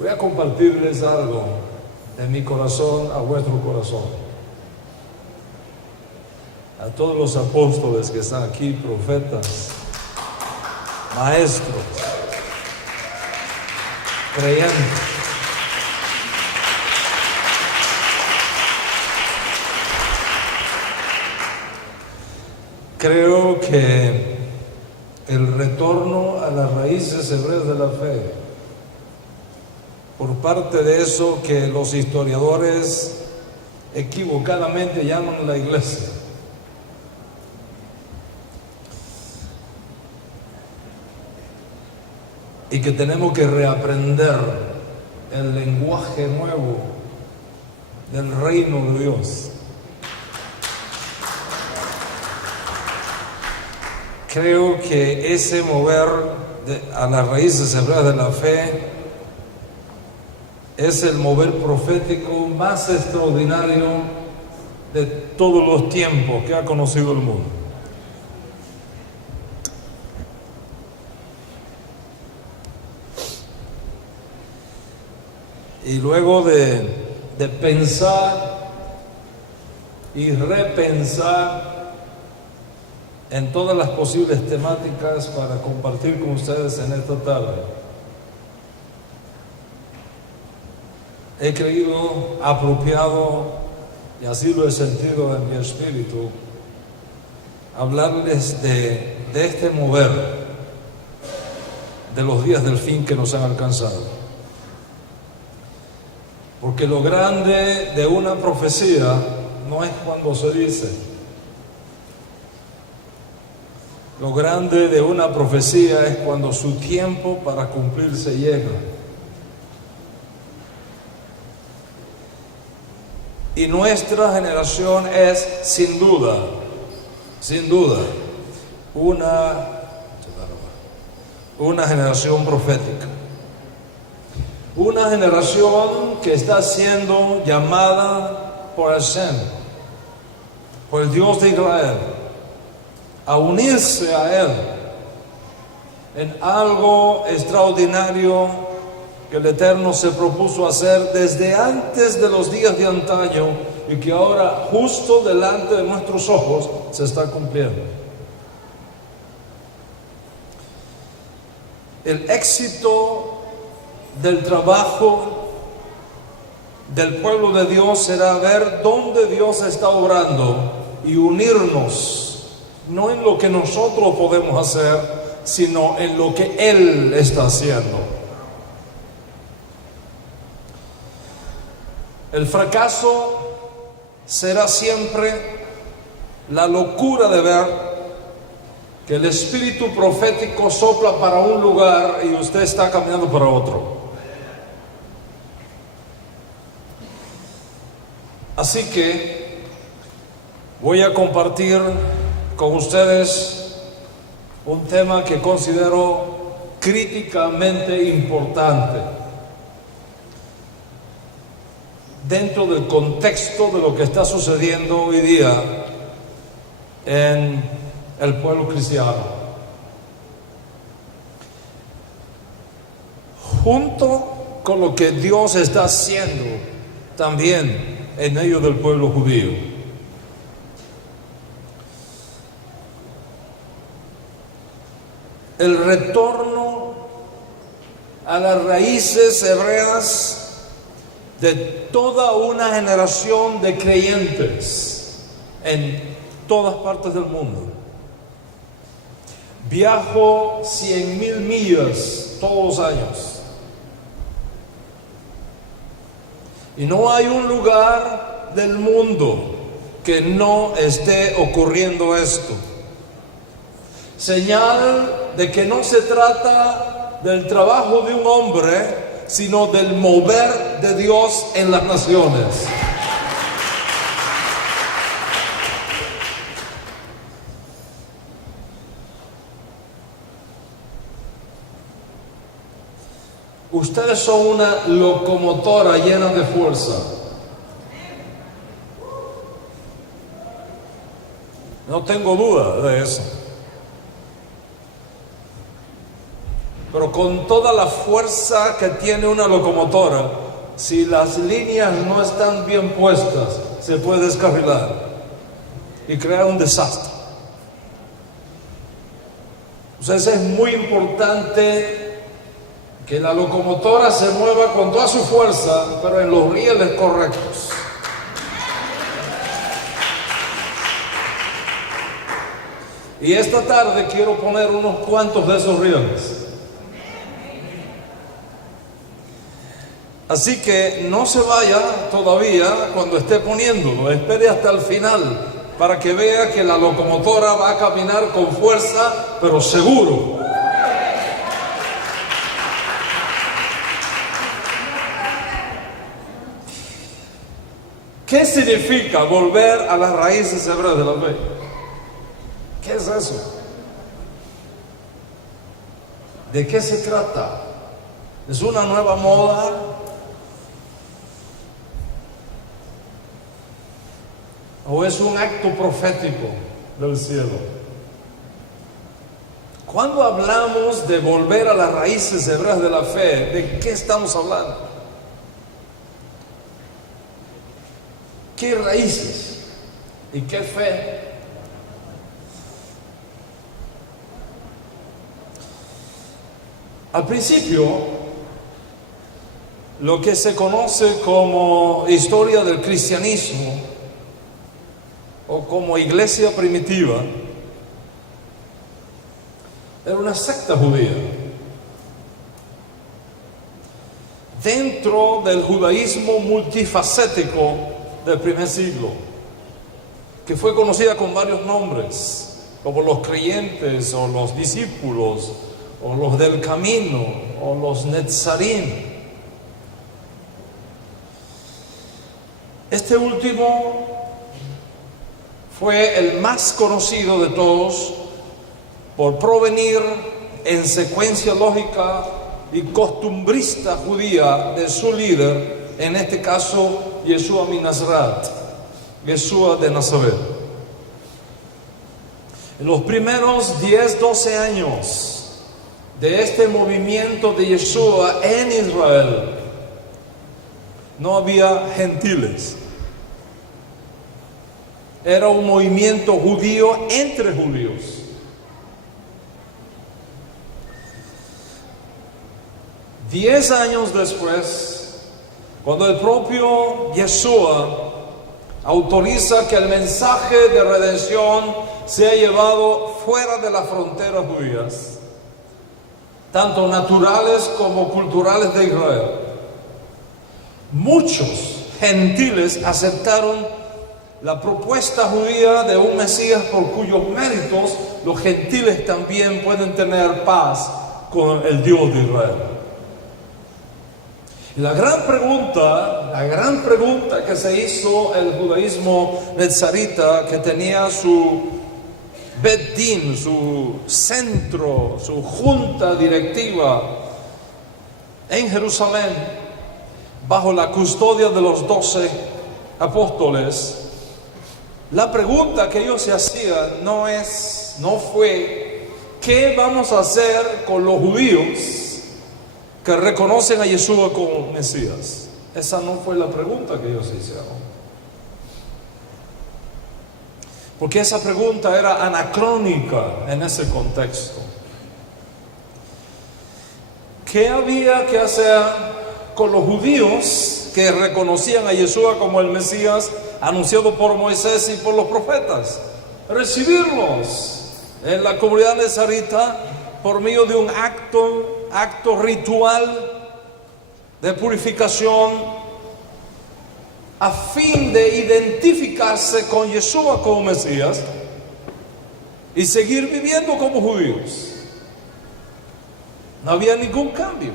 Voy a compartirles algo de mi corazón a vuestro corazón. A todos los apóstoles que están aquí, profetas, maestros, creyentes. Creo que el retorno a las raíces hebreas de la fe, por parte de eso que los historiadores equivocadamente llaman la iglesia, y que tenemos que reaprender el lenguaje nuevo del reino de Dios. Creo que ese mover a las raíces hebreas de la fe es el mover profético más extraordinario de todos los tiempos que ha conocido el mundo. Y luego de pensar y repensar en todas las posibles temáticas para compartir con ustedes en esta tarde, he creído apropiado, y así lo he sentido en mi espíritu, hablarles de este mover de los días del fin que nos han alcanzado. Porque lo grande de una profecía no es cuando se dice. Lo grande de una profecía es cuando su tiempo para cumplirse llega. Y nuestra generación es sin duda, una generación profética. Una generación que está siendo llamada por Hashem, por el Dios de Israel, a unirse a Él en algo extraordinario que el Eterno se propuso hacer desde antes de los días de antaño y que ahora justo delante de nuestros ojos se está cumpliendo. El éxito del trabajo del pueblo de Dios será ver dónde Dios está obrando y unirnos, no en lo que nosotros podemos hacer, sino en lo que Él está haciendo. El fracaso será siempre la locura de ver que el espíritu profético sopla para un lugar y usted está caminando para otro. Así que voy a compartir con ustedes un tema que considero críticamente importante dentro del contexto de lo que está sucediendo hoy día en el pueblo cristiano, junto con lo que Dios está haciendo también en medio del pueblo judío. El retorno a las raíces hebreas de toda una generación de creyentes en todas partes del mundo. Viajo 100,000 millas todos los años. Y no hay un lugar del mundo que no esté ocurriendo esto. Señal de que no se trata del trabajo de un hombre, sino del mover de Dios en las naciones. Ustedes son una locomotora llena de fuerza. No tengo duda de eso. pero con toda la fuerza que tiene una locomotora, si las líneas no están bien puestas, se puede descarrilar y crear un desastre. Entonces es muy importante que la locomotora se mueva con toda su fuerza, pero en los rieles correctos. Y esta tarde quiero poner unos cuantos de esos rieles. Así que no se vaya todavía cuando esté poniéndolo, espere hasta el final para que vea que la locomotora va a caminar con fuerza, pero seguro. ¿Qué significa volver a las raíces hebreas de la fe? ¿Qué es eso? ¿De qué se trata? ¿Es una nueva moda? ¿O es un acto profético del cielo? Cuando hablamos de volver a las raíces hebreas de la fe, ¿de qué estamos hablando? ¿Qué raíces y qué fe? Al principio, lo que se conoce como historia del cristianismo o como iglesia primitiva era una secta judía dentro del judaísmo multifacético del primer siglo, que fue conocida con varios nombres, como los creyentes o los discípulos o los del camino o los netzarim. Este último fue el más conocido de todos por provenir en secuencia lógica y costumbrista judía de su líder, en este caso Yeshua min Nazaret, Yeshua de Nazaret. En los primeros 10-12 años de este movimiento de Yeshua en Israel, no había gentiles. Era un movimiento judío entre judíos. Diez años después, cuando el propio Yeshua autoriza que el mensaje de redención sea llevado fuera de las fronteras judías, tanto naturales como culturales de Israel, muchos gentiles aceptaron la propuesta judía de un Mesías por cuyos méritos los gentiles también pueden tener paz con el Dios de Israel. Y la gran pregunta que se hizo el judaísmo netzarita, que tenía su Bet Din, su centro, su junta directiva en Jerusalén, bajo la custodia de los 12 apóstoles, la pregunta que ellos se hacían no fue ¿qué vamos a hacer con los judíos que reconocen a Yeshua como Mesías? Esa no fue la pregunta que ellos hicieron, porque esa pregunta era anacrónica en ese contexto. ¿Qué había que hacer con los judíos que reconocían a Yeshua como el Mesías anunciado por Moisés y por los profetas? Recibirlos en la comunidad nezarita por medio de un acto ritual de purificación, a fin de identificarse con Yeshua como Mesías y seguir viviendo como judíos. No había ningún cambio.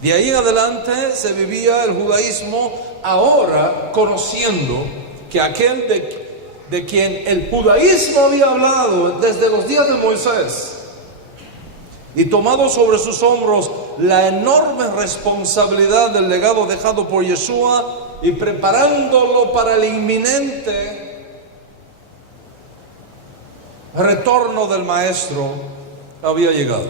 De ahí en adelante se vivía el judaísmo, ahora conociendo que aquel de quien el judaísmo había hablado desde los días de Moisés, y tomado sobre sus hombros la enorme responsabilidad del legado dejado por Yeshua y preparándolo para el inminente retorno del Maestro, había llegado.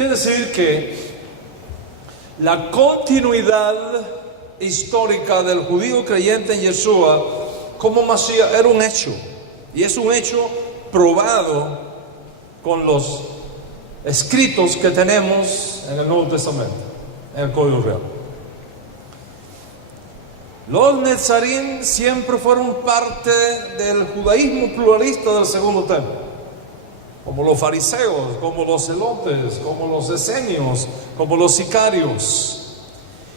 Quiere decir que la continuidad histórica del judío creyente en Yeshua como Mashiach era un hecho, y es un hecho probado con los escritos que tenemos en el Nuevo Testamento, en el Código Real. Los Netzarim siempre fueron parte del judaísmo pluralista del Segundo Templo, como los fariseos, como los celotes, como los esenios, como los sicarios.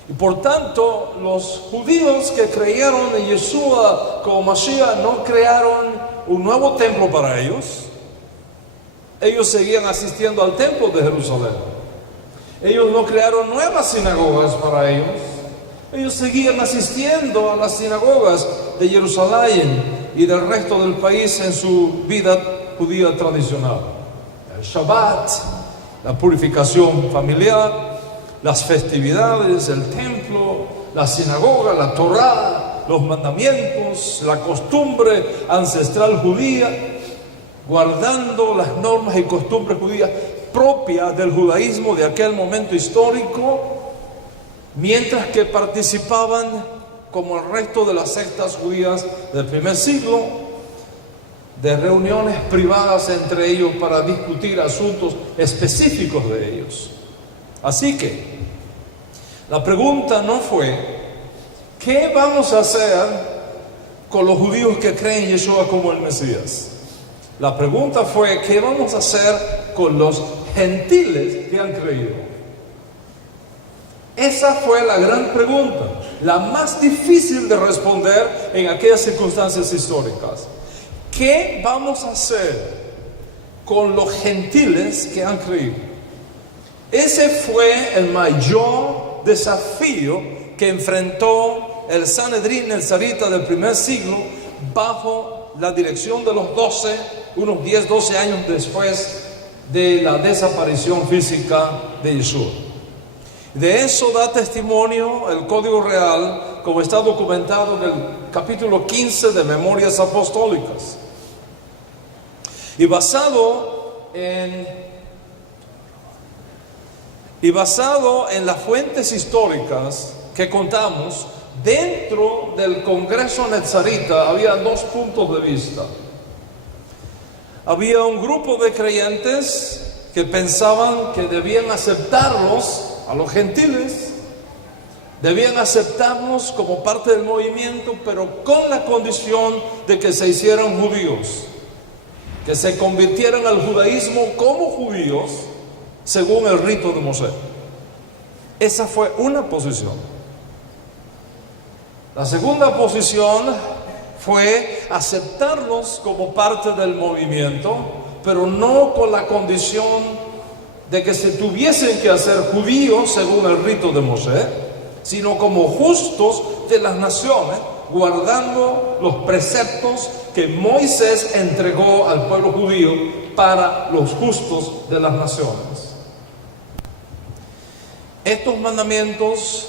Y por tanto, los judíos que creyeron en Yeshua como Mashiach no crearon un nuevo templo para ellos. Ellos seguían asistiendo al templo de Jerusalén. Ellos no crearon nuevas sinagogas para ellos. Ellos seguían asistiendo a las sinagogas de Jerusalén y del resto del país en su vida judía tradicional. El Shabbat, la purificación familiar, las festividades, el templo, la sinagoga, la Torá, los mandamientos, la costumbre ancestral judía, guardando las normas y costumbres judías propias del judaísmo de aquel momento histórico, mientras que participaban, como el resto de las sectas judías del primer siglo, de reuniones privadas entre ellos para discutir asuntos específicos de ellos. Así que la pregunta no fue ¿qué vamos a hacer con los judíos que creen en Yeshua como el Mesías? La pregunta fue ¿qué vamos a hacer con los gentiles que han creído? Esa fue la gran pregunta, la más difícil de responder en aquellas circunstancias históricas. ¿Qué vamos a hacer con los gentiles que han creído? Ese fue el mayor desafío que enfrentó el Sanedrín Nezarita del primer siglo bajo la dirección de los 12, unos 10-12 años después de la desaparición física de Yeshua. De eso da testimonio el Código Real, como está documentado en el capítulo 15 de Memorias Apostólicas. Y basado en las fuentes históricas que contamos, dentro del Congreso Nezarita había dos puntos de vista. Había un grupo de creyentes que pensaban que debían aceptarlos a los gentiles, debían aceptarlos como parte del movimiento, pero con la condición de que se hicieran judíos, que se convirtieran al judaísmo como judíos según el rito de Moshe. Esa fue una posición. La segunda posición fue aceptarlos como parte del movimiento, pero no con la condición de que se tuviesen que hacer judíos según el rito de Moshe, sino como justos de las naciones, guardando los preceptos que Moisés entregó al pueblo judío para los justos de las naciones. Estos mandamientos,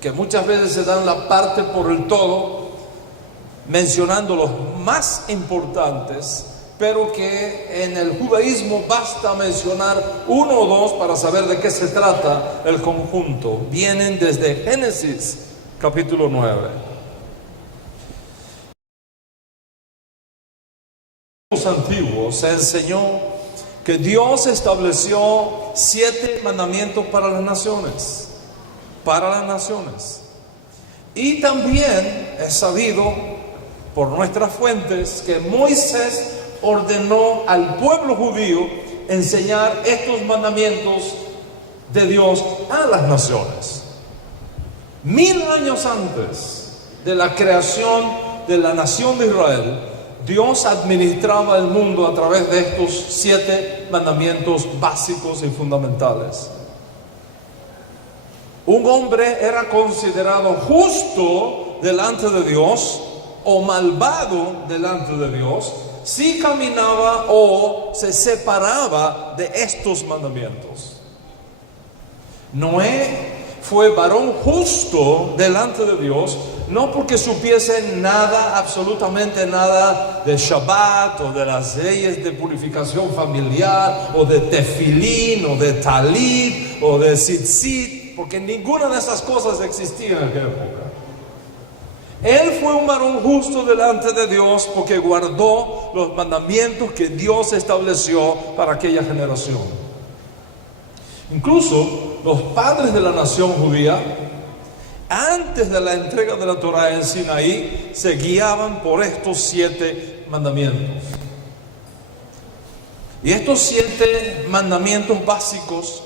que muchas veces se dan la parte por el todo, mencionando los más importantes, pero que en el judaísmo basta mencionar uno o dos para saber de qué se trata el conjunto. Vienen desde Génesis capítulo 9. En los antiguos se enseñó que Dios estableció 7 mandamientos para las naciones. Para las naciones. Y también es sabido por nuestras fuentes que Moisés ordenó al pueblo judío enseñar estos mandamientos de Dios a las naciones. 1000 años antes de la creación de la nación de Israel, Dios administraba el mundo a través de estos 7 mandamientos básicos y fundamentales. Un hombre era considerado justo delante de Dios o malvado delante de Dios si caminaba o se separaba de estos mandamientos. Noé fue varón justo delante de Dios, no porque supiesen nada, absolutamente nada de Shabbat o de las leyes de purificación familiar o de tefilín o de talit o de tzitzit, porque ninguna de esas cosas existía en aquella época. Él fue un varón justo delante de Dios porque guardó los mandamientos que Dios estableció para aquella generación. Incluso los padres de la nación judía, antes de la entrega de la Torá en Sinaí, se guiaban por estos 7 mandamientos. Y estos 7 mandamientos básicos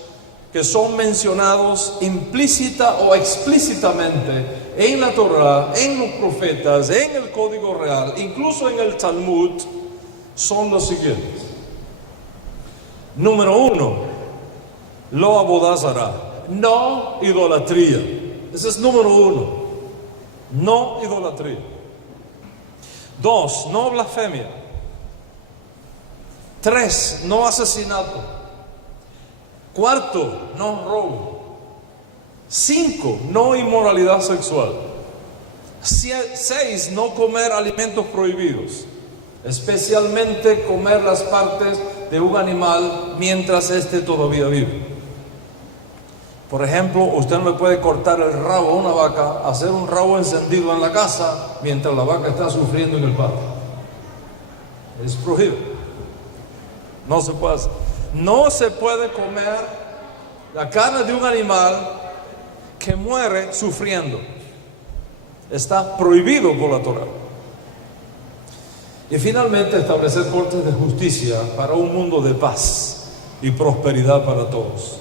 que son mencionados implícita o explícitamente en la Torá, en los profetas, en el Código Real, incluso en el Talmud, son los siguientes. Número 1, lo avodah zará, no idolatría. Ese es número 1, no idolatría. 2, no blasfemia. 3, no asesinato. 4, no robo. 5, no inmoralidad sexual. 6, no comer alimentos prohibidos, especialmente comer las partes de un animal mientras éste todavía vive. Por ejemplo, usted no le puede cortar el rabo a una vaca, hacer un rabo encendido en la casa mientras la vaca está sufriendo en el patio. Es prohibido. No se puede hacer. No se puede comer la carne de un animal que muere sufriendo. Está prohibido por la Torá. Y finalmente establecer cortes de justicia para un mundo de paz y prosperidad para todos.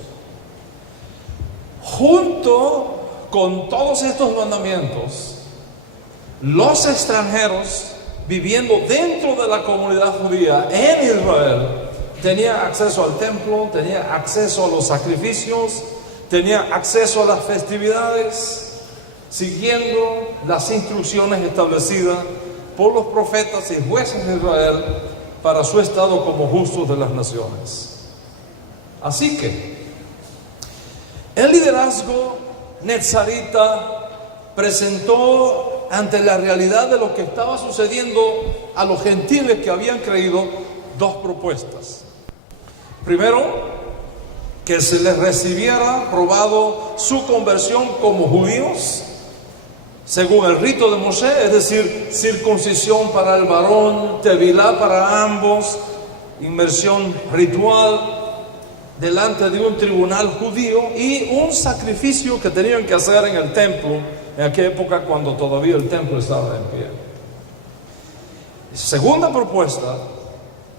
Junto con todos estos mandamientos, los extranjeros viviendo dentro de la comunidad judía en Israel tenían acceso al templo, tenían acceso a los sacrificios, tenían acceso a las festividades, siguiendo las instrucciones establecidas por los profetas y jueces de Israel para su estado como justos de las naciones. Así que el liderazgo netzarita presentó ante la realidad de lo que estaba sucediendo a los gentiles que habían creído 2 propuestas. Primero, que se les recibiera probado su conversión como judíos, según el rito de Moshe, es decir, circuncisión para el varón, tevilá para ambos, inmersión ritual delante de un tribunal judío y un sacrificio que tenían que hacer en el templo en aquella época cuando todavía el templo estaba en pie. Segunda propuesta,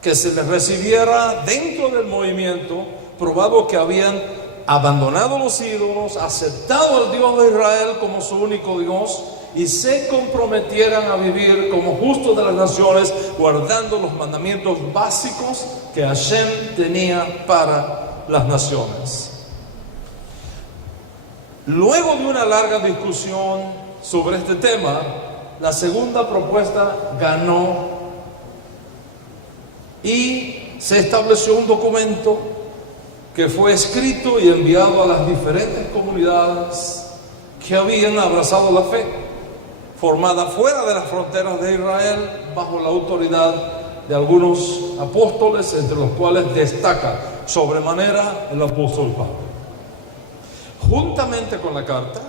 que se les recibiera dentro del movimiento, probado que habían abandonado los ídolos, aceptado al Dios de Israel como su único Dios y se comprometieran a vivir como justos de las naciones, guardando los mandamientos básicos que Hashem tenía para las naciones. Luego de una larga discusión sobre este tema, la segunda propuesta ganó y se estableció un documento que fue escrito y enviado a las diferentes comunidades que habían abrazado la fe, formada fuera de las fronteras de Israel, bajo la autoridad de algunos apóstoles, entre los cuales destaca sobremanera el apóstol Pablo. Juntamente con la carta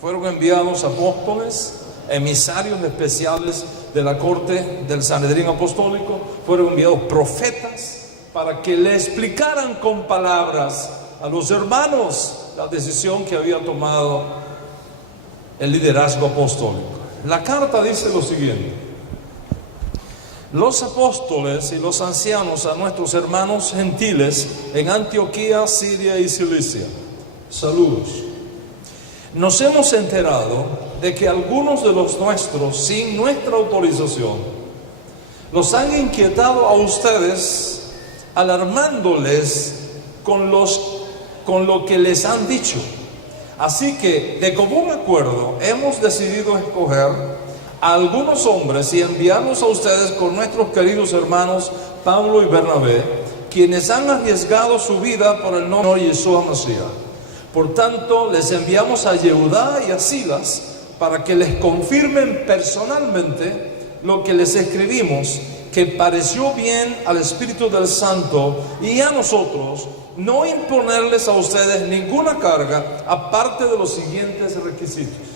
fueron enviados apóstoles, emisarios especiales de la corte del Sanedrín apostólico, fueron enviados profetas para que le explicaran con palabras a los hermanos la decisión que había tomado el liderazgo apostólico. La carta dice lo siguiente: los apóstoles y los ancianos a nuestros hermanos gentiles en Antioquía, Siria y Cilicia, saludos. Nos hemos enterado de que algunos de los nuestros, sin nuestra autorización, los han inquietado a ustedes, alarmándoles con lo que les han dicho. Así que, de común acuerdo, hemos decidido escoger a algunos hombres y enviarlos a ustedes con nuestros queridos hermanos Pablo y Bernabé, quienes han arriesgado su vida por el nombre de Yeshua Mashiach. Por tanto, les enviamos a Yehudá y a Silas para que les confirmen personalmente lo que les escribimos, que pareció bien al Espíritu del Santo y a nosotros no imponerles a ustedes ninguna carga aparte de los siguientes requisitos: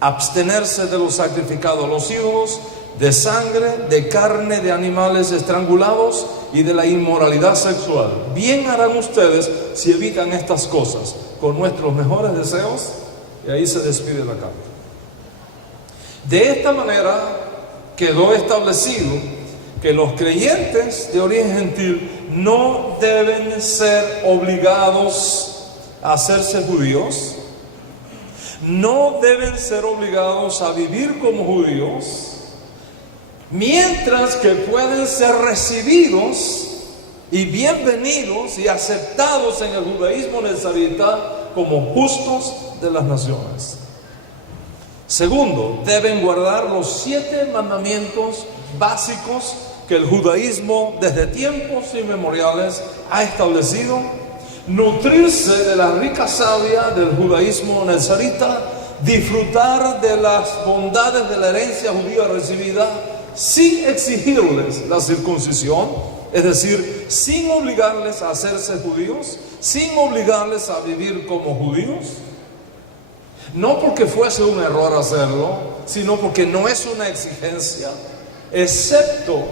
abstenerse de lo sacrificado a los ídolos, de sangre, de carne de animales estrangulados y de la inmoralidad sexual. Bien harán ustedes si evitan estas cosas. Con nuestros mejores deseos. Y ahí se despide la carta. De esta manera quedó establecido que los creyentes de origen gentil no deben ser obligados a hacerse judíos, no deben ser obligados a vivir como judíos, mientras que pueden ser recibidos y bienvenidos y aceptados en el judaísmo nazarita como justos de las naciones. Segundo, deben guardar los 7 mandamientos básicos que el judaísmo desde tiempos inmemoriales ha establecido, nutrirse de la rica savia del judaísmo nazarita, disfrutar de las bondades de la herencia judía recibida sin exigirles la circuncisión, es decir, sin obligarles a hacerse judíos, sin obligarles a vivir como judíos. No porque fuese un error hacerlo, sino porque no es una exigencia, excepto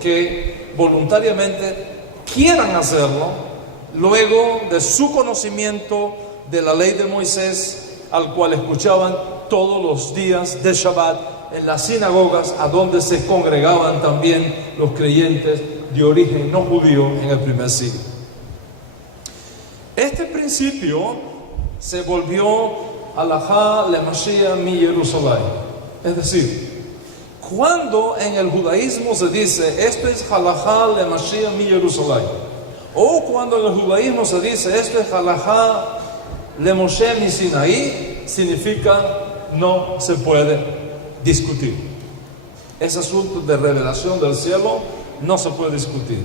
que voluntariamente quieran hacerlo, luego de su conocimiento de la ley de Moisés, al cual escuchaban todos los días de Shabbat en las sinagogas, a donde se congregaban también los creyentes de origen no judío en el primer siglo. Este principio se volvió halajá lemashiach mi Jerusalén. Es decir, cuando en el judaísmo se dice esto es halajá lemashiach mi Jerusalén, o cuando en el judaísmo se dice esto es halajá lemoshe mi Sinaí, significa no se puede discutir. Ese asunto de revelación del cielo no se puede discutir.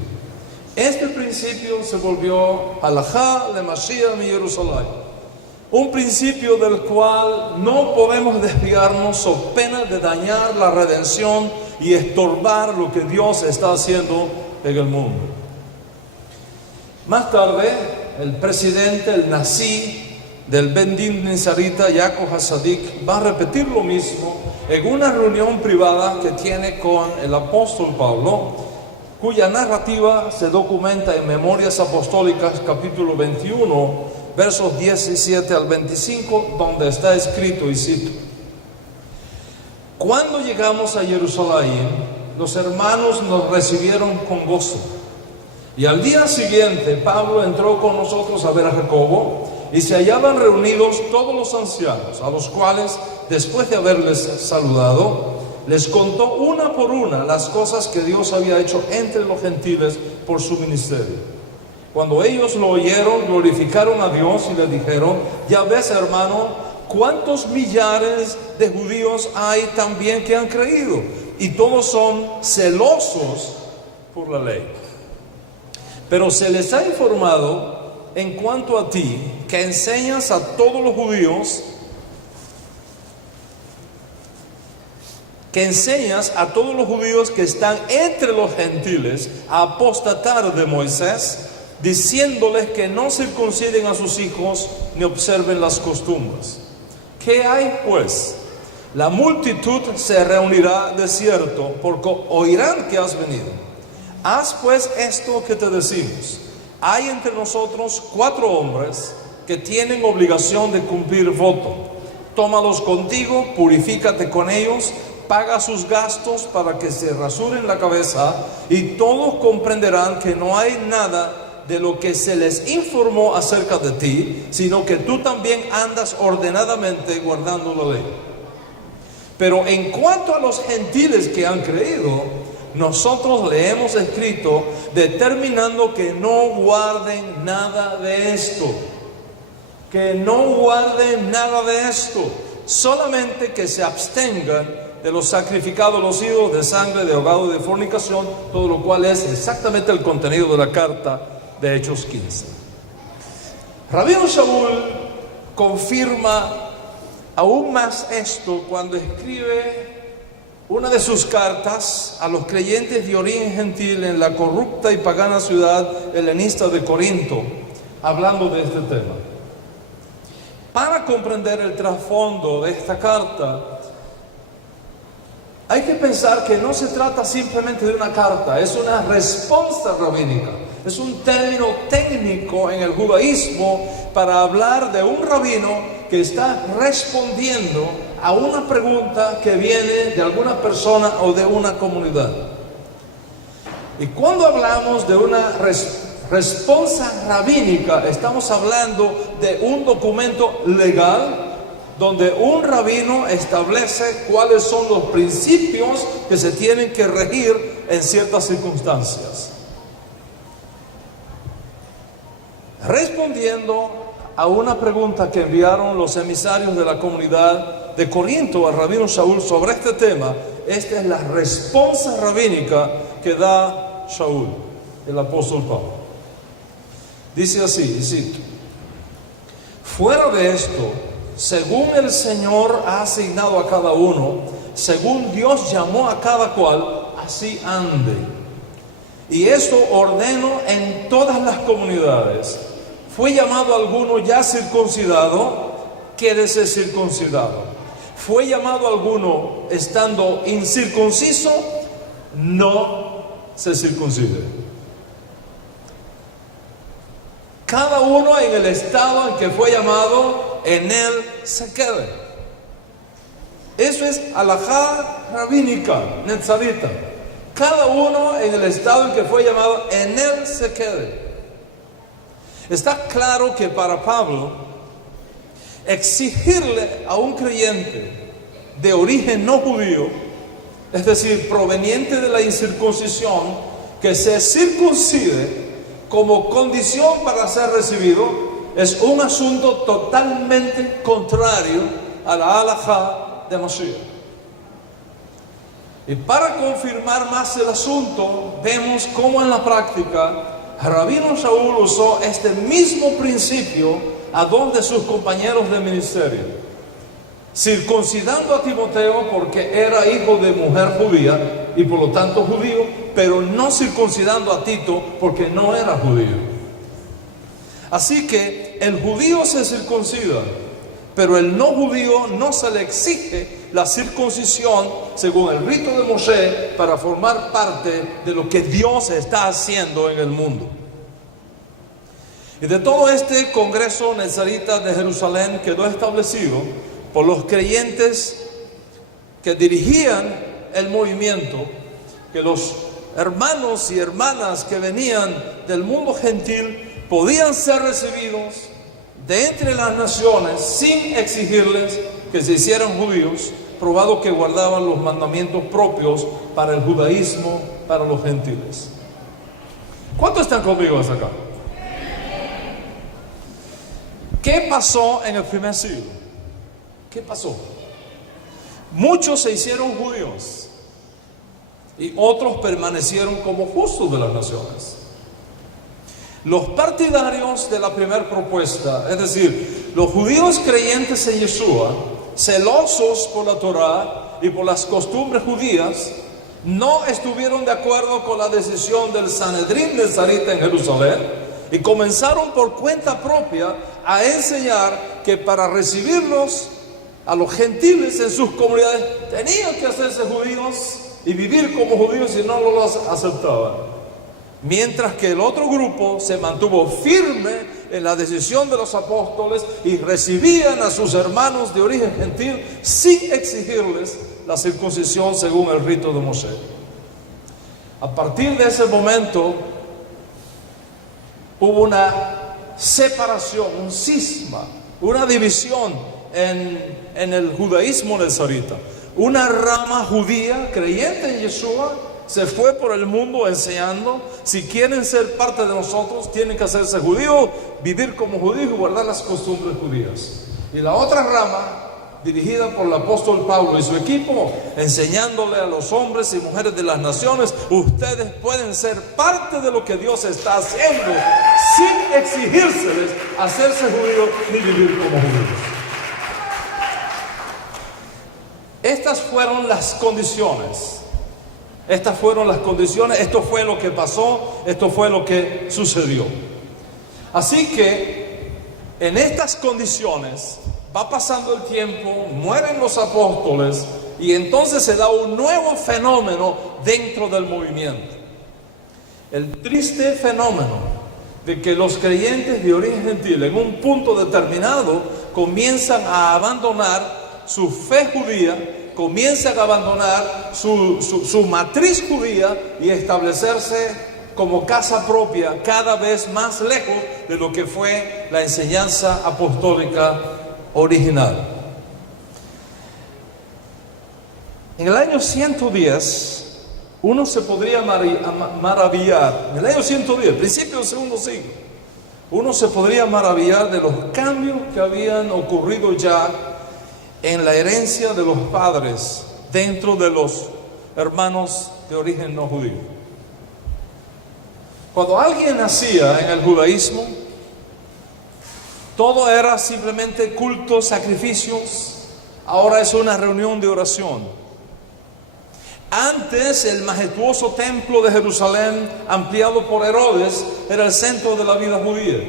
Este principio se volvió halajá lemashiach mi Jerusalén, un principio del cual no podemos desviarnos so pena de dañar la redención y estorbar lo que Dios está haciendo en el mundo. Más tarde, el presidente, el Nasi del Ben Din Nazarita, Yaakov Hasadik, va a repetir lo mismo en una reunión privada que tiene con el apóstol Pablo, cuya narrativa se documenta en Memorias Apostólicas, capítulo 21, versos 17 al 25, donde está escrito, y cito: cuando llegamos a Jerusalén, los hermanos nos recibieron con gozo, y al día siguiente Pablo entró con nosotros a ver a Jacobo, y se hallaban reunidos todos los ancianos, a los cuales, después de haberles saludado, les contó una por una las cosas que Dios había hecho entre los gentiles por su ministerio. Cuando ellos lo oyeron, glorificaron a Dios y le dijeron: ya ves, hermano, cuántos millares de judíos hay también que han creído, y todos son celosos por la ley. Pero se les ha informado en cuanto a ti, que enseñas a todos los judíos, que están entre los gentiles a apostatar de Moisés, diciéndoles que no circunciden a sus hijos ni observen las costumbres. ¿Qué hay pues? La multitud se reunirá de cierto, porque oirán que has venido. Haz pues esto que te decimos: hay entre nosotros 4 hombres que tienen obligación de cumplir voto. Tómalos contigo, purifícate con ellos, paga sus gastos para que se rasuren la cabeza, y todos comprenderán que no hay nada de lo que se les informó acerca de ti, sino que tú también andas ordenadamente guardando la ley. Pero en cuanto a los gentiles que han creído, nosotros le hemos escrito determinando que no guarden nada de esto. Que no guarden nada de esto. Solamente que se abstengan de los sacrificados a los ídolos, de sangre, de ahogado y de fornicación. Todo lo cual es exactamente el contenido de la carta de Hechos 15. Rabino Shaul confirma Aún más esto cuando escribe una de sus cartas a los creyentes de origen gentil en la corrupta y pagana ciudad helenista de Corinto, hablando de este tema. Para comprender el trasfondo de esta carta, hay que pensar que no se trata simplemente de una carta, es una respuesta rabínica. Es un término técnico en el judaísmo para hablar de un rabino que está respondiendo a una pregunta que viene de alguna persona o de una comunidad. Y cuando hablamos de una respuesta rabínica, estamos hablando de un documento legal donde un rabino establece cuáles son los principios que se tienen que regir en ciertas circunstancias. Respondiendo a una pregunta que enviaron los emisarios de la comunidad de Corinto al rabino Shaul sobre este tema, esta es la respuesta rabínica que da Shaul, el apóstol Pablo. Dice así, y cito: fuera de esto, según el Señor ha asignado a cada uno, según Dios llamó a cada cual, así ande. Y esto ordeno en todas las comunidades. Fue llamado alguno ya circuncidado, quédese circuncidado. Fue llamado alguno estando incircunciso, no se circuncide. Cada uno en el estado en que fue llamado, en él se quede. Eso es alajá rabínica, netzarita. Cada uno en el estado en que fue llamado, en él se quede. Está claro que para Pablo, exigirle a un creyente de origen no judío, es decir, proveniente de la incircuncisión, que se circuncide como condición para ser recibido, es un asunto totalmente contrario a la halajá de Mashiach. Y para confirmar más el asunto, vemos cómo en la práctica Rabino Shaul usó este mismo principio a dos de sus compañeros de ministerio, circuncidando a Timoteo porque era hijo de mujer judía y por lo tanto judío, pero no circuncidando a Tito porque no era judío. Así que el judío se circuncida, pero el no judío no se le exige la circuncisión según el rito de Moshe para formar parte de lo que Dios está haciendo en el mundo. Y de todo este congreso nezarita de Jerusalén quedó establecido por los creyentes que dirigían el movimiento, que los hermanos y hermanas que venían del mundo gentil podían ser recibidos de entre las naciones sin exigirles que se hicieran judíos, probado que guardaban los mandamientos propios para el judaísmo, para los gentiles. ¿Cuántos están conmigo hasta acá? ¿Qué pasó en el primer siglo? ¿Qué pasó? Muchos se hicieron judíos y otros permanecieron como justos de las naciones. Los partidarios de la primera propuesta, es decir, los judíos creyentes en Yeshua, celosos por la Torá y por las costumbres judías, no estuvieron de acuerdo con la decisión del Sanedrín de Nezarita en Jerusalén y comenzaron por cuenta propia a enseñar que para recibirlos a los gentiles en sus comunidades tenían que hacerse judíos y vivir como judíos y no los aceptaban. Mientras que el otro grupo se mantuvo firme en la decisión de los apóstoles y recibían a sus hermanos de origen gentil sin exigirles la circuncisión según el rito de Moshe. A partir de ese momento hubo una separación, un cisma, una división en el judaísmo nezarita. Una rama judía creyente en Yeshua se fue por el mundo enseñando: si quieren ser parte de nosotros, tienen que hacerse judíos, vivir como judíos y guardar las costumbres judías. Y la otra rama, dirigida por el apóstol Pablo y su equipo, enseñándole a los hombres y mujeres de las naciones: ustedes pueden ser parte de lo que Dios está haciendo sin exigírseles hacerse judíos ni vivir como judíos. Estas fueron las condiciones. Estas fueron las condiciones, esto fue lo que pasó, esto fue lo que sucedió. Así que en estas condiciones va pasando el tiempo, mueren los apóstoles y entonces se da un nuevo fenómeno dentro del movimiento. El triste fenómeno de que los creyentes de origen gentil en un punto determinado comienzan a abandonar su fe judía, comienzan a abandonar su matriz judía y establecerse como casa propia cada vez más lejos de lo que fue la enseñanza apostólica original. En el año 110, uno se podría maravillar, en el año 110, principio del segundo siglo, uno se podría maravillar de los cambios que habían ocurrido ya en la herencia de los padres dentro de los hermanos de origen no judío. Cuando alguien nacía en el judaísmo, todo era simplemente cultos, sacrificios. Ahora es una reunión de oración. Antes el majestuoso templo de Jerusalén, ampliado por Herodes, era el centro de la vida judía.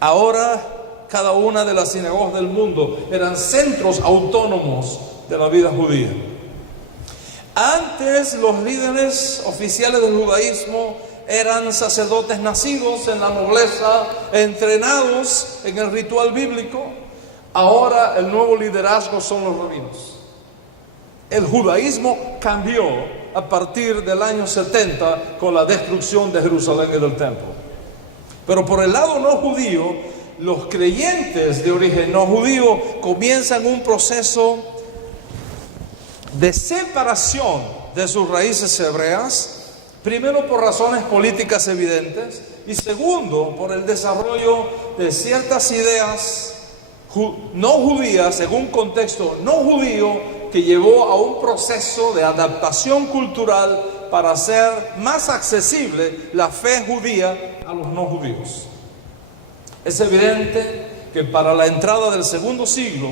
Ahora cada una de las sinagogas del mundo eran centros autónomos de la vida judía. Antes los líderes oficiales del judaísmo eran sacerdotes nacidos en la nobleza, entrenados en el ritual bíblico. Ahora el nuevo liderazgo son los rabinos. El judaísmo cambió a partir del año 70 con la destrucción de Jerusalén y del templo. Pero por el lado no judío, los creyentes de origen no judío comienzan un proceso de separación de sus raíces hebreas, primero por razones políticas evidentes y segundo por el desarrollo de ciertas ideas no judías en un contexto no judío que llevó a un proceso de adaptación cultural para hacer más accesible la fe judía a los no judíos. Es evidente que para la entrada del segundo siglo,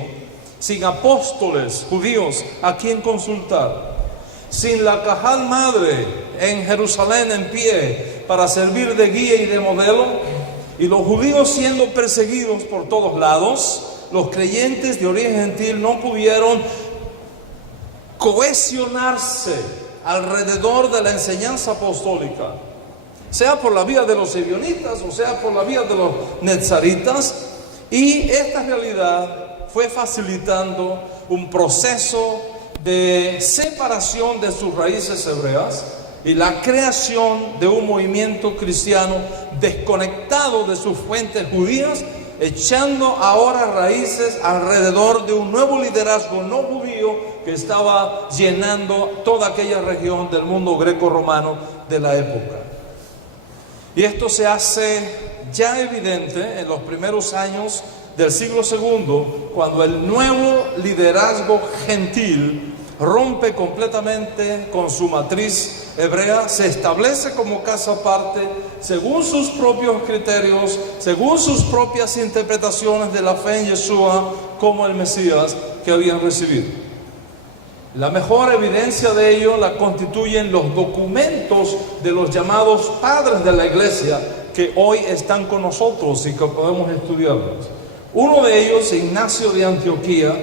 sin apóstoles judíos a quien consultar, sin la Cajal Madre en Jerusalén en pie para servir de guía y de modelo, y los judíos siendo perseguidos por todos lados, los creyentes de origen gentil no pudieron cohesionarse alrededor de la enseñanza apostólica, sea por la vía de los ebionitas o sea por la vía de los netzaritas, y esta realidad fue facilitando un proceso de separación de sus raíces hebreas y la creación de un movimiento cristiano desconectado de sus fuentes judías, echando ahora raíces alrededor de un nuevo liderazgo no judío que estaba llenando toda aquella región del mundo greco-romano de la época. Y esto se hace ya evidente en los primeros años del siglo II, cuando el nuevo liderazgo gentil rompe completamente con su matriz hebrea, se establece como casa aparte, según sus propios criterios, según sus propias interpretaciones de la fe en Yeshua como el Mesías que habían recibido. La mejor evidencia de ello la constituyen los documentos de los llamados padres de la iglesia que hoy están con nosotros y que podemos estudiarlos. Uno de ellos, Ignacio de Antioquía,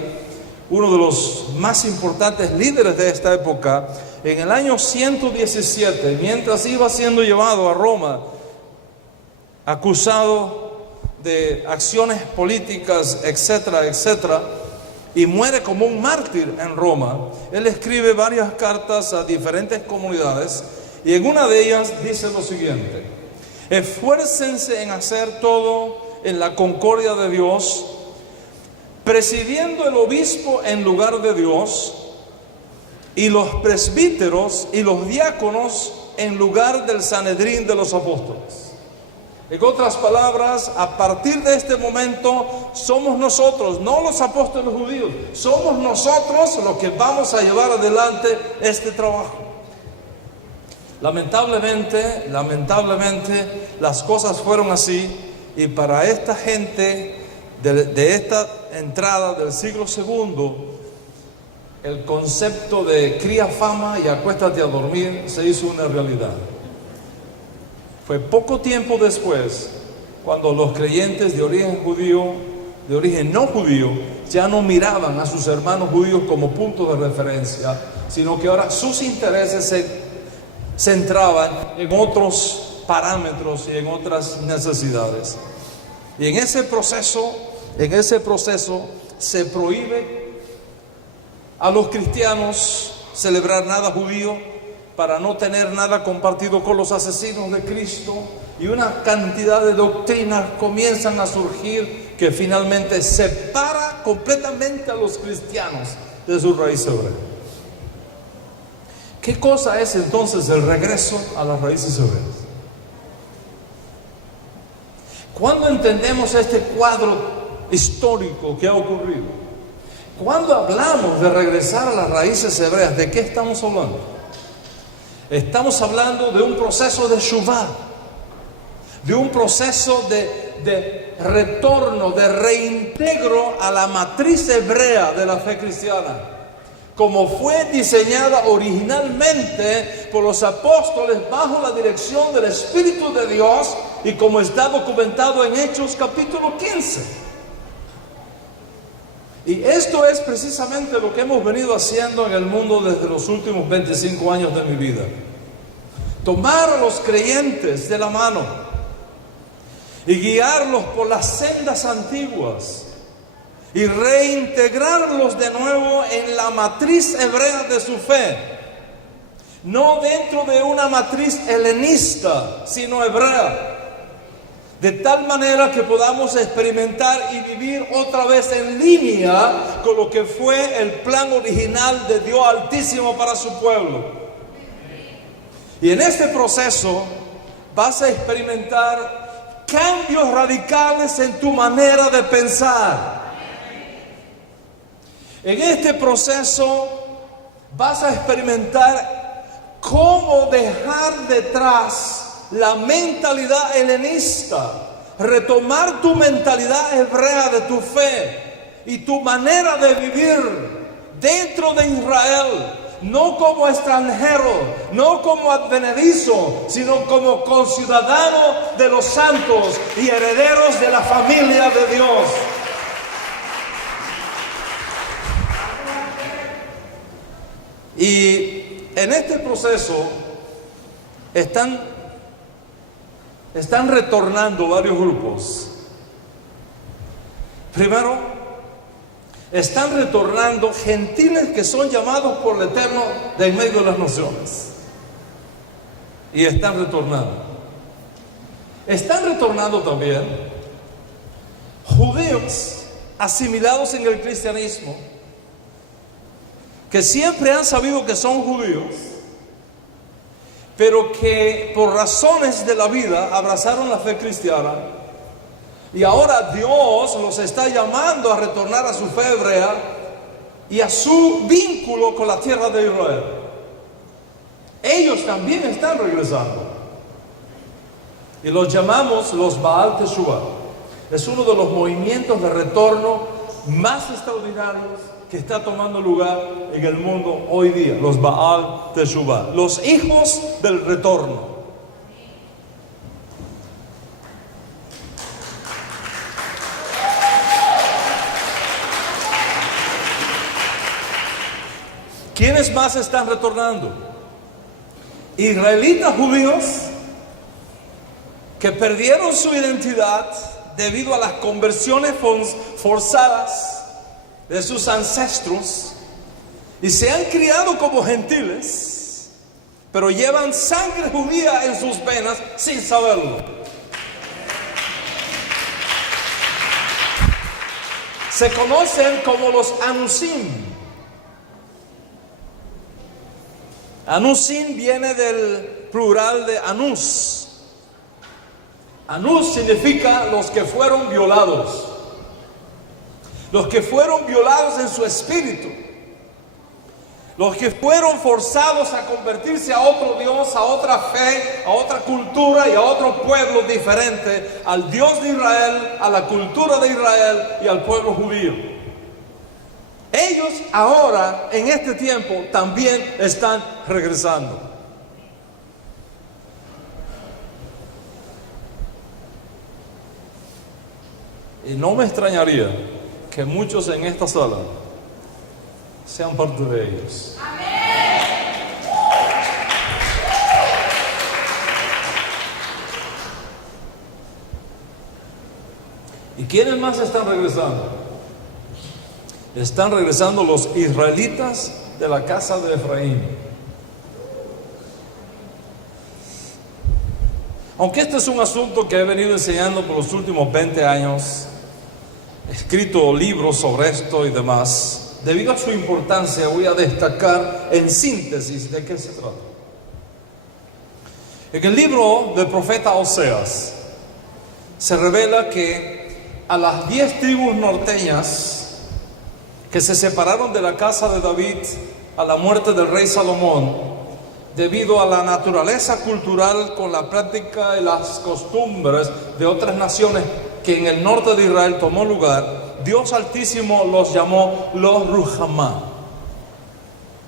uno de los más importantes líderes de esta época, en el año 117, mientras iba siendo llevado a Roma, acusado de acciones políticas, etcétera, etcétera, y muere como un mártir en Roma, él escribe varias cartas a diferentes comunidades y en una de ellas dice lo siguiente: esfuércense en hacer todo en la concordia de Dios, presidiendo el obispo en lugar de Dios y los presbíteros y los diáconos en lugar del Sanedrín de los apóstoles. En otras palabras, a partir de este momento somos nosotros, no los apóstoles judíos, somos nosotros los que vamos a llevar adelante este trabajo. Lamentablemente, las cosas fueron así, y para esta gente de esta entrada del siglo II, el concepto de cría fama y acuéstate a dormir se hizo una realidad. Fue poco tiempo después cuando los creyentes de origen judío, de origen no judío, ya no miraban a sus hermanos judíos como punto de referencia, sino que ahora sus intereses se centraban en otros parámetros y en otras necesidades. Y en ese proceso se prohíbe a los cristianos celebrar nada judío para no tener nada compartido con los asesinos de Cristo, y una cantidad de doctrinas comienzan a surgir que finalmente separa completamente a los cristianos de su raíz hebrea. ¿Qué cosa es entonces el regreso a las raíces hebreas? ¿Cuándo entendemos este cuadro histórico que ha ocurrido? Cuando hablamos de regresar a las raíces hebreas, ¿de qué estamos hablando? Estamos hablando de un proceso de Shuvah, de un proceso de retorno, de reintegro a la matriz hebrea de la fe cristiana, como fue diseñada originalmente por los apóstoles bajo la dirección del Espíritu de Dios y como está documentado en Hechos capítulo 15. Y esto es precisamente lo que hemos venido haciendo en el mundo desde los últimos 25 años de mi vida. Tomar a los creyentes de la mano y guiarlos por las sendas antiguas y reintegrarlos de nuevo en la matriz hebrea de su fe, no dentro de una matriz helenista, sino hebrea, de tal manera que podamos experimentar y vivir otra vez en línea con lo que fue el plan original de Dios Altísimo para su pueblo. Y en este proceso vas a experimentar cambios radicales en tu manera de pensar. En este proceso vas a experimentar cómo dejar detrás la mentalidad helenista, retomar tu mentalidad hebrea de tu fe y tu manera de vivir dentro de Israel, no como extranjero, no como advenedizo, sino como conciudadano de los santos y herederos de la familia de Dios. Y en este proceso están retornando varios grupos. Primero, están retornando gentiles que son llamados por el Eterno de en medio de las naciones. Y están retornando. Están retornando también judíos asimilados en el cristianismo, que siempre han sabido que son judíos, pero que por razones de la vida abrazaron la fe cristiana, y ahora Dios los está llamando a retornar a su fe hebrea y a su vínculo con la tierra de Israel. Ellos también están regresando y los llamamos los Baal Teshuvah. Es uno de los movimientos de retorno más extraordinarios que está tomando lugar en el mundo hoy día, los Baal Teshuvah, los hijos del retorno. ¿Quiénes más están retornando? Israelitas judíos que perdieron su identidad debido a las conversiones forzadas de sus ancestros y se han criado como gentiles, pero llevan sangre judía en sus venas sin saberlo. Se conocen como los Anusim. Anusim viene del plural de Anus. Anus significa los que fueron violados. Los que fueron violados en su espíritu. Los que fueron forzados a convertirse a otro Dios, a otra fe, a otra cultura y a otro pueblo diferente al Dios de Israel, a la cultura de Israel y al pueblo judío. Ellos ahora, en este tiempo, también están regresando. Y no me extrañaría que muchos en esta sala sean parte de ellos. ¿Y quiénes más están regresando? Están regresando los israelitas de la casa de Efraín. Aunque este es un asunto que he venido enseñando por los últimos 20 años, he escrito libros sobre esto y demás, debido a su importancia voy a destacar en síntesis de qué se trata. En el libro del profeta Oseas se revela que a las 10 tribus norteñas que se separaron de la casa de David a la muerte del rey Salomón, debido a la naturaleza cultural con la práctica y las costumbres de otras naciones que en el norte de Israel tomó lugar, Dios Altísimo los llamó los Ruhamá.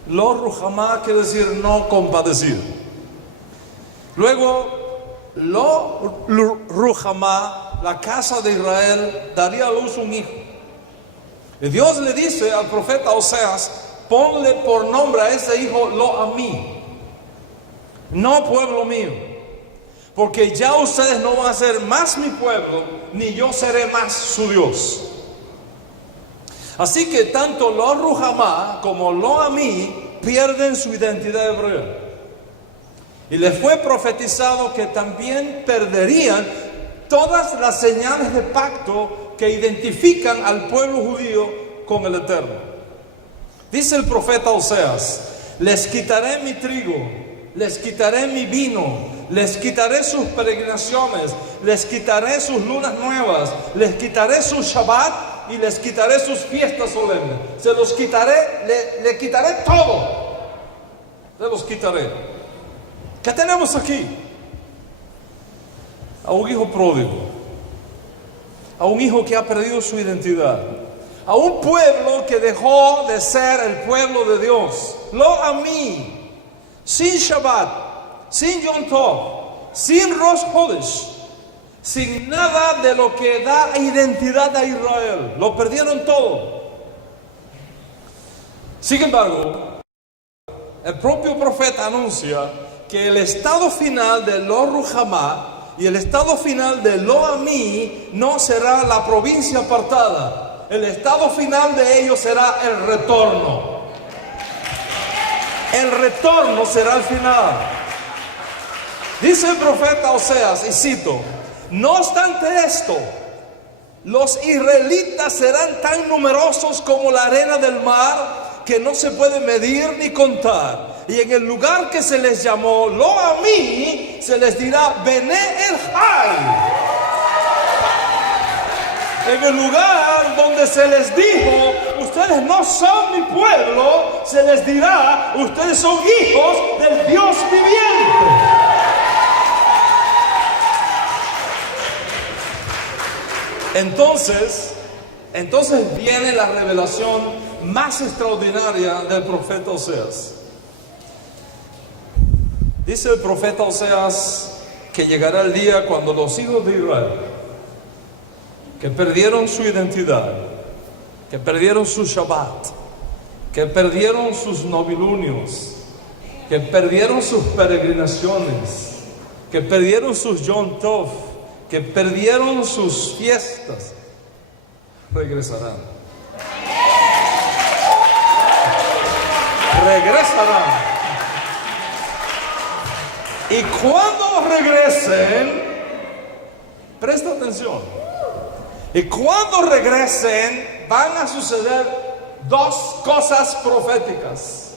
Los Ruhamá quiere decir no compadecido. Luego, los Ruhamá, la casa de Israel, daría a luz un hijo. Y Dios le dice al profeta Oseas: ponle por nombre a ese hijo Lo-Amí, no pueblo mío, porque ya ustedes no van a ser más mi pueblo, ni yo seré más su Dios. Así que tanto Lo-Ruhamá como Lo-Amí pierden su identidad hebrea. Y les fue profetizado que también perderían todas las señales de pacto que identifican al pueblo judío con el Eterno. Dice el profeta Oseas: les quitaré mi trigo, les quitaré mi vino, les quitaré sus peregrinaciones, les quitaré sus lunas nuevas, les quitaré su Shabbat y les quitaré sus fiestas solemnes. Se los quitaré, le quitaré todo. Se los quitaré. ¿Qué tenemos aquí? A un hijo pródigo, a un hijo que ha perdido su identidad, a un pueblo que dejó de ser el pueblo de Dios. Lo-Amí, sin Shabbat, sin Yom Tov, sin Rosh Chodesh, sin nada de lo que da identidad a Israel. Lo perdieron todo. Sin embargo, el propio profeta anuncia que el estado final de Lo-Ruhamá y el estado final de Lo-Amí no será la provincia apartada. El estado final de ellos será el retorno. El retorno será el final. Dice el profeta Oseas, y cito: no obstante esto, los israelitas serán tan numerosos como la arena del mar, que no se puede medir ni contar. Y en el lugar que se les llamó Lo-Amí, se les dirá Bené el-Jai. En el lugar donde se les dijo: ustedes no son mi pueblo, se les dirá: ustedes son hijos del Dios viviente. Entonces viene la revelación más extraordinaria del profeta Oseas. Dice el profeta Oseas que llegará el día cuando los hijos de Israel, que perdieron su identidad, que perdieron su Shabbat, que perdieron sus novilunios, que perdieron sus peregrinaciones, que perdieron sus Yom Tov, que perdieron sus fiestas, regresarán. Regresarán. Y cuando regresen, presta atención, y cuando regresen van a suceder dos cosas proféticas.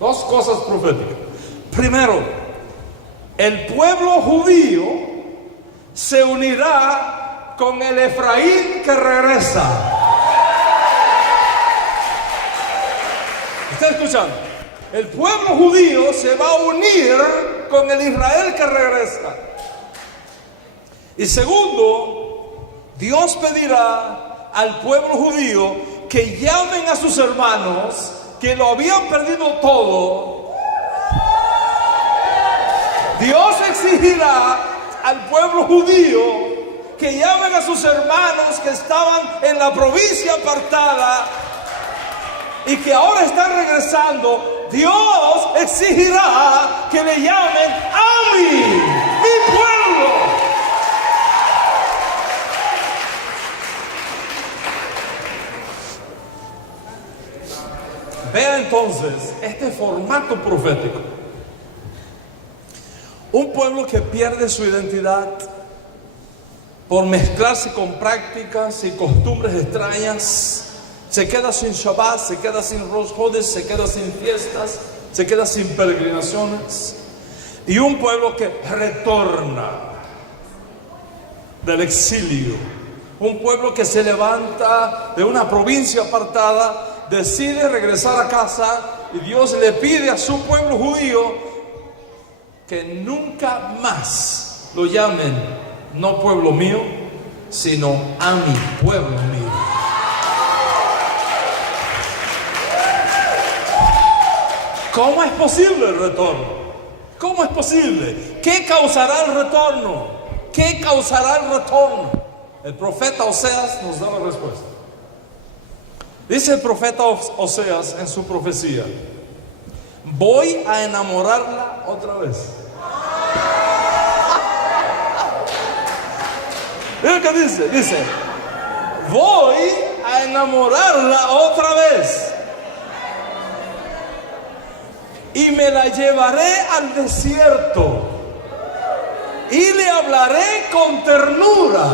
Dos cosas proféticas. Primero, el pueblo judío se unirá con el Efraín que regresa. ¿Está escuchando? El pueblo judío se va a unir con el Israel que regresa. Y segundo, Dios pedirá al pueblo judío que llamen a sus hermanos que lo habían perdido todo. Dios exigirá al pueblo judío que llamen a sus hermanos que estaban en la provincia apartada y que ahora están regresando. Dios exigirá que le llamen a mí, mi pueblo. Vea entonces este formato profético. Un pueblo que pierde su identidad por mezclarse con prácticas y costumbres extrañas, se queda sin Shabbat, se queda sin Rosh Hodesh, se queda sin fiestas, se queda sin peregrinaciones. Y un pueblo que retorna del exilio, un pueblo que se levanta de una provincia apartada, decide regresar a casa, y Dios le pide a su pueblo judío que nunca más lo llamen no pueblo mío, sino a mi pueblo mío. ¿Cómo es posible el retorno? ¿Cómo es posible? ¿Qué causará el retorno? ¿Qué causará el retorno? El profeta Oseas nos da la respuesta. Dice el profeta Oseas en su profecía: voy a enamorarla otra vez. Mira que dice, voy a enamorarla otra vez y me la llevaré al desierto y le hablaré con ternura.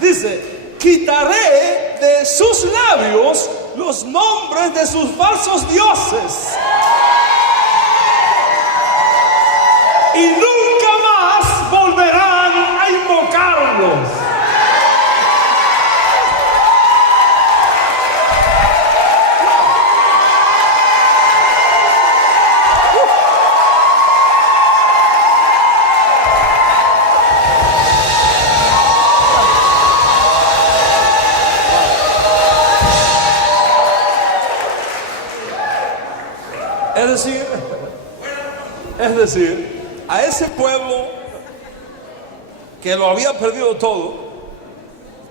Dice, quitaré de sus labios los nombres de sus falsos dioses y nunca más volverán a invocarlos. Es decir, a ese pueblo que lo había perdido todo,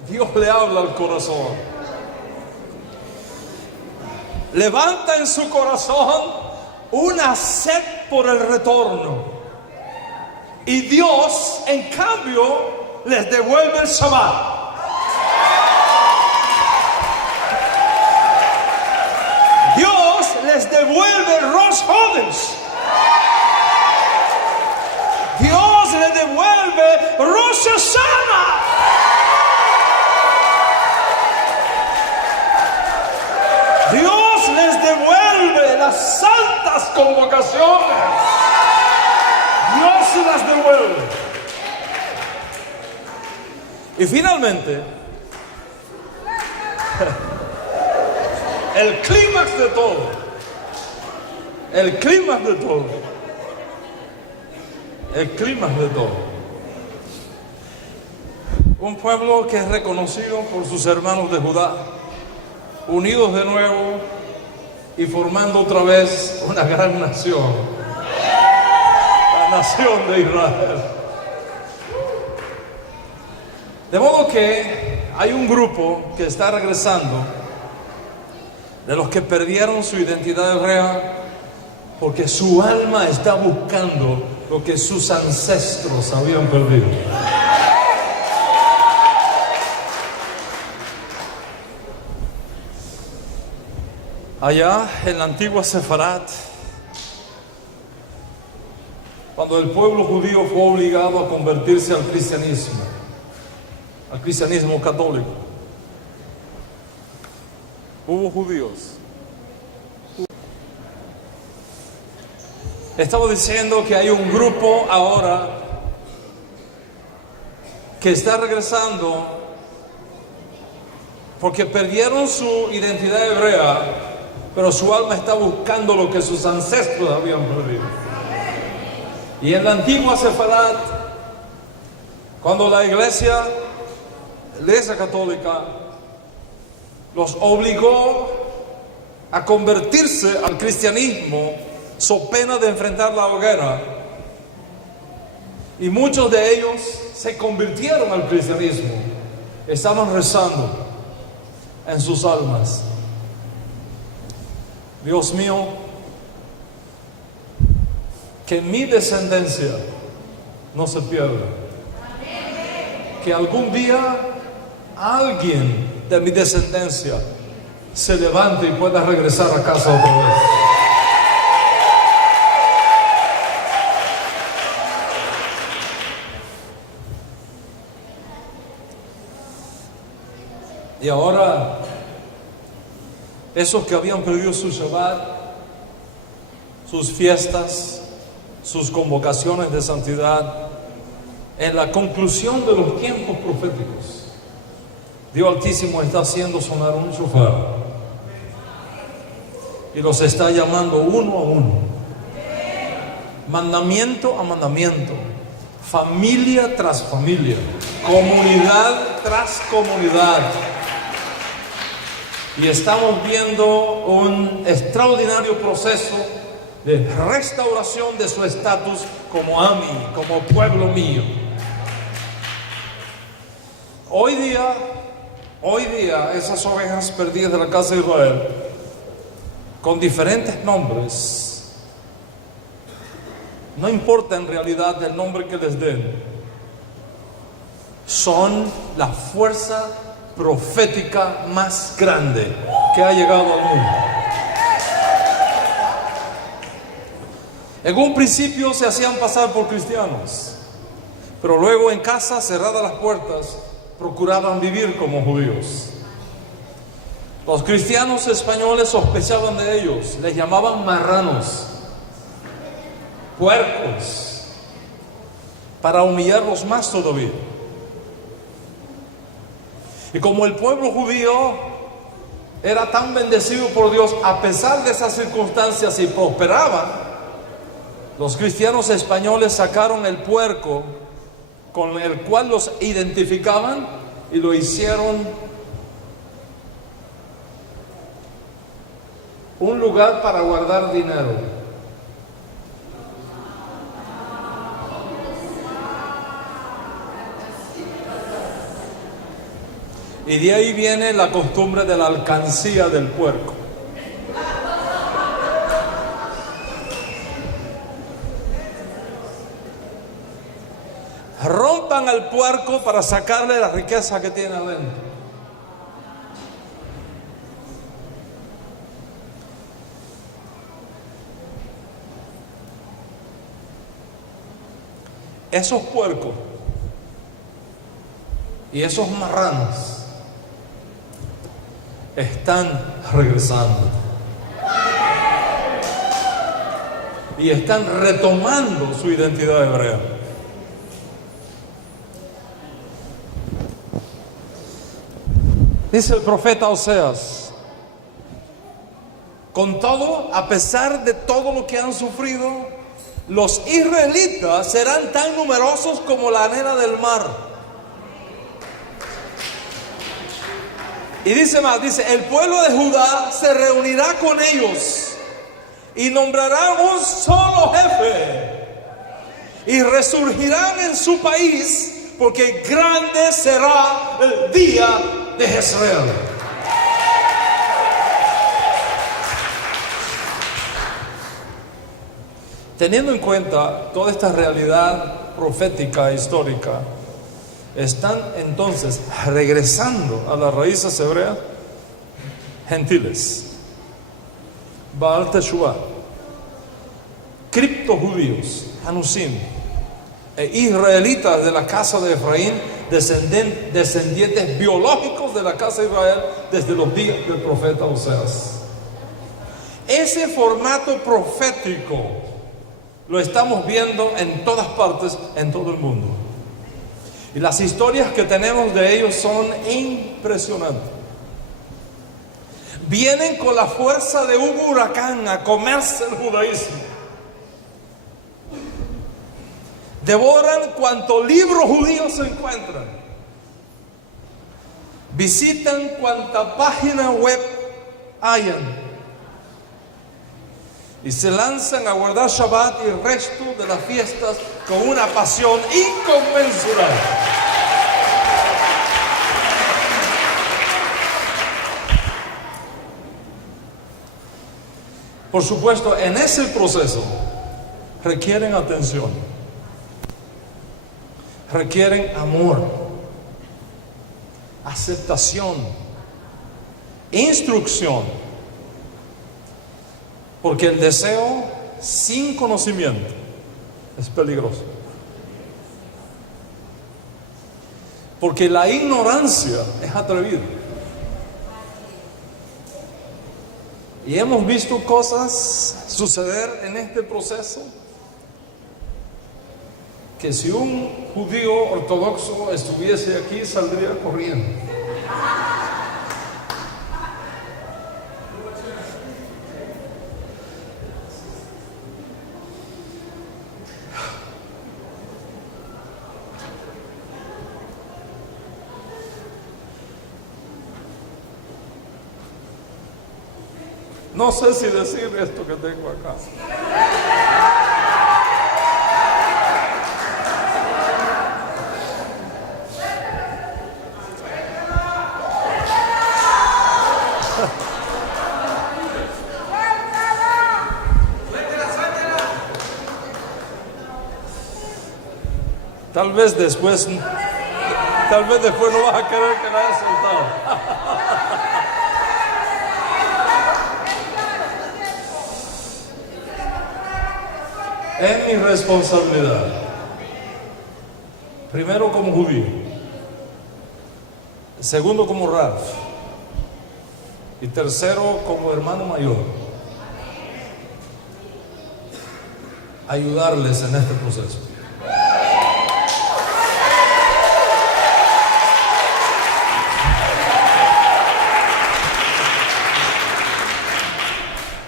Dios le habla al corazón. Levanta en su corazón una sed por el retorno. Y Dios, en cambio, les devuelve el Shabbat. Dios les devuelve el Rosh Hodesh. Dios le devuelve Rosh Hashanah. Dios les devuelve las santas convocaciones. Dios se las devuelve. Y finalmente, el clímax de todo. El clímax de todo. El clímax de todo. Un pueblo que es reconocido por sus hermanos de Judá, unidos de nuevo y formando otra vez una gran nación, la nación de Israel. De modo que hay un grupo que está regresando de los que perdieron su identidad hebrea porque su alma está buscando lo que sus ancestros habían perdido. Allá en la antigua Sefarat, cuando el pueblo judío fue obligado a convertirse al cristianismo católico, hubo judíos. Estaba diciendo que hay un grupo ahora que está regresando porque perdieron su identidad hebrea, pero su alma está buscando lo que sus ancestros habían perdido. Y en la antigua Sefarat, Cuando la Iglesia Católica los obligó a convertirse al cristianismo, so pena de enfrentar la hoguera, y muchos de ellos se convirtieron al cristianismo, estaban rezando en sus almas: Dios mío, que mi descendencia no se pierda, que algún día alguien de mi descendencia se levante y pueda regresar a casa otra vez. Y ahora, esos que habían perdido su Shabbat, sus fiestas, sus convocaciones de santidad, en la conclusión de los tiempos proféticos, Dios Altísimo está haciendo sonar un shofar y los está llamando uno a uno, mandamiento a mandamiento, familia tras familia, comunidad tras comunidad. Y estamos viendo un extraordinario proceso de restauración de su estatus como Ami, como pueblo mío. Hoy día esas ovejas perdidas de la casa de Israel, con diferentes nombres, no importa en realidad el nombre que les den, son la fuerza profética más grande que ha llegado al mundo. En un principio se hacían pasar por cristianos, pero luego en casa, cerradas las puertas, procuraban vivir como judíos. Los cristianos españoles sospechaban de ellos, les llamaban marranos, puercos, para humillarlos más todavía. Y como el pueblo judío era tan bendecido por Dios a pesar de esas circunstancias y prosperaban, los cristianos españoles sacaron el puerco con el cual los identificaban y lo hicieron un lugar para guardar dinero. Y de ahí viene la costumbre de la alcancía del puerco. Rompan al puerco para sacarle la riqueza que tiene adentro. Esos puercos y esos marranos están regresando y están retomando su identidad hebrea. Dice el profeta Oseas: con todo, a pesar de todo lo que han sufrido, los israelitas serán tan numerosos como la arena del mar. Y dice más, dice: el pueblo de Judá se reunirá con ellos y nombrarán un solo jefe y resurgirán en su país, porque grande será el día de Jezreel. Teniendo en cuenta toda esta realidad profética e histórica, están entonces regresando a las raíces hebreas gentiles, Baal Teshuvah, criptojudíos, Hanusim, e israelitas de la casa de Efraín, descendientes biológicos de la casa de Israel desde los días del profeta Oseas. Ese formato profético lo estamos viendo en todas partes, en todo el mundo. Y las historias que tenemos de ellos son impresionantes. Vienen con la fuerza de un huracán a comerse el judaísmo. devoran cuanto libro judío se encuentran, visitan cuanta página web hayan, y se lanzan a guardar Shabbat y el resto de las fiestas con una pasión inconmensurable. Por supuesto, en ese proceso requieren atención, requieren amor, aceptación, instrucción, porque el deseo sin conocimiento es peligroso. Porque la ignorancia es atrevida. Y hemos visto cosas suceder en este proceso que si un judío ortodoxo estuviese aquí saldría corriendo. No sé si decir esto que tengo acá. Tal vez después no vas a querer que la haya soltado. Es mi responsabilidad, primero como judío, segundo como Raf y tercero como hermano mayor, ayudarles en este proceso.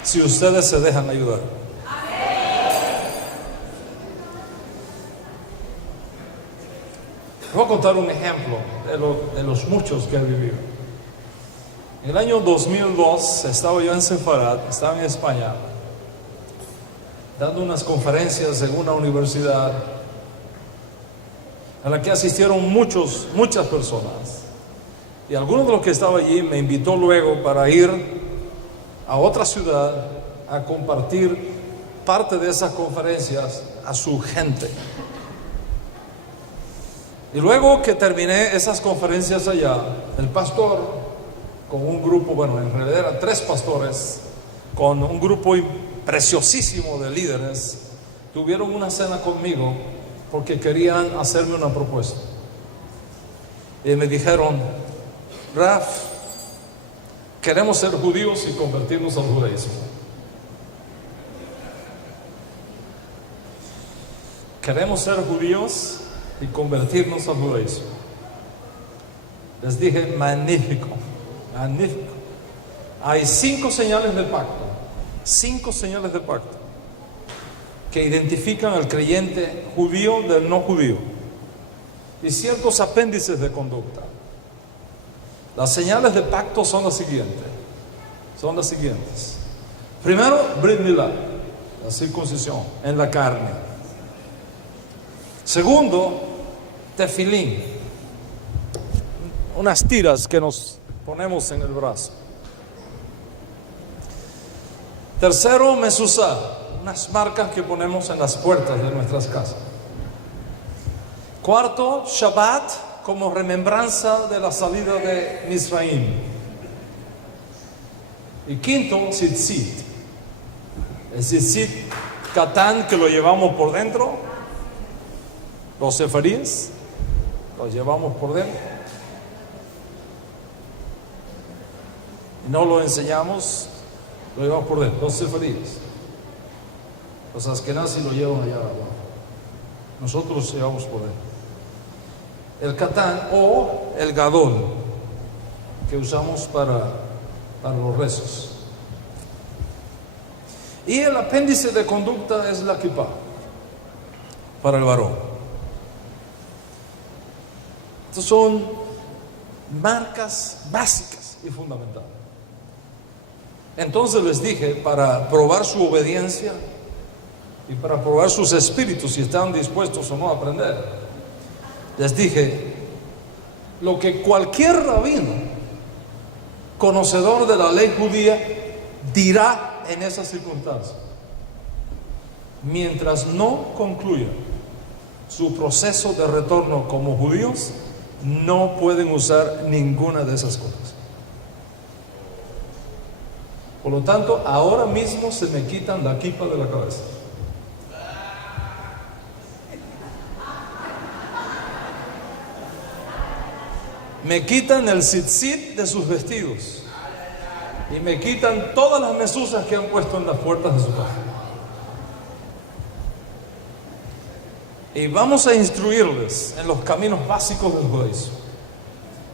Si ustedes se dejan ayudar. Voy a contar un ejemplo de los muchos que he vivido. En el año 2002 estaba yo en Sefarad, estaba en España, dando unas conferencias en una universidad a la que asistieron muchas personas. Y alguno de los que estaba allí me invitó luego para ir a otra ciudad a compartir parte de esas conferencias a su gente. Y luego que terminé esas conferencias allá, el pastor con un grupo, bueno, en realidad eran 3 pastores, con un grupo preciosísimo de líderes, tuvieron una cena conmigo porque querían hacerme una propuesta. Y me dijeron: Raf, queremos ser judíos y convertirnos al judaísmo. Queremos ser judíos y convertirnos al judaísmo. Les dije: magnífico, magnífico. Hay 5 señales del pacto, 5 señales del pacto que identifican al creyente judío del no judío, y ciertos apéndices de conducta. Las señales del pacto son las siguientes. Primero, Brit Milá, la circuncisión en la carne. Segundo, tefilín, unas tiras que nos ponemos en el brazo. Tercero, mezuzá, unas marcas que ponemos en las puertas de nuestras casas. Cuarto, Shabbat, como remembranza de la salida de Misraim. Y quinto, tzitzit. El tzitzit katán, que lo llevamos por dentro, los sefaríes los llevamos por dentro y no lo enseñamos, lo llevamos por dentro. Los sefaríes, los askenazí lo llevan allá abajo, nosotros lo llevamos por dentro. El katán o el gadol, que usamos para los rezos. Y el apéndice de conducta es la kippah para el varón. Estas son marcas básicas y fundamentales. Entonces les dije, para probar su obediencia y para probar sus espíritus, si están dispuestos o no a aprender, les dije lo que cualquier rabino conocedor de la ley judía dirá en esas circunstancias, mientras no concluya su proceso de retorno como judíos. No pueden usar ninguna de esas cosas. Por lo tanto, ahora mismo se me quitan la kippah de la cabeza. Me quitan el tzitzit de sus vestidos y me quitan todas las mesuzas que han puesto en las puertas de su casa. Y vamos a instruirles en los caminos básicos del judaísmo.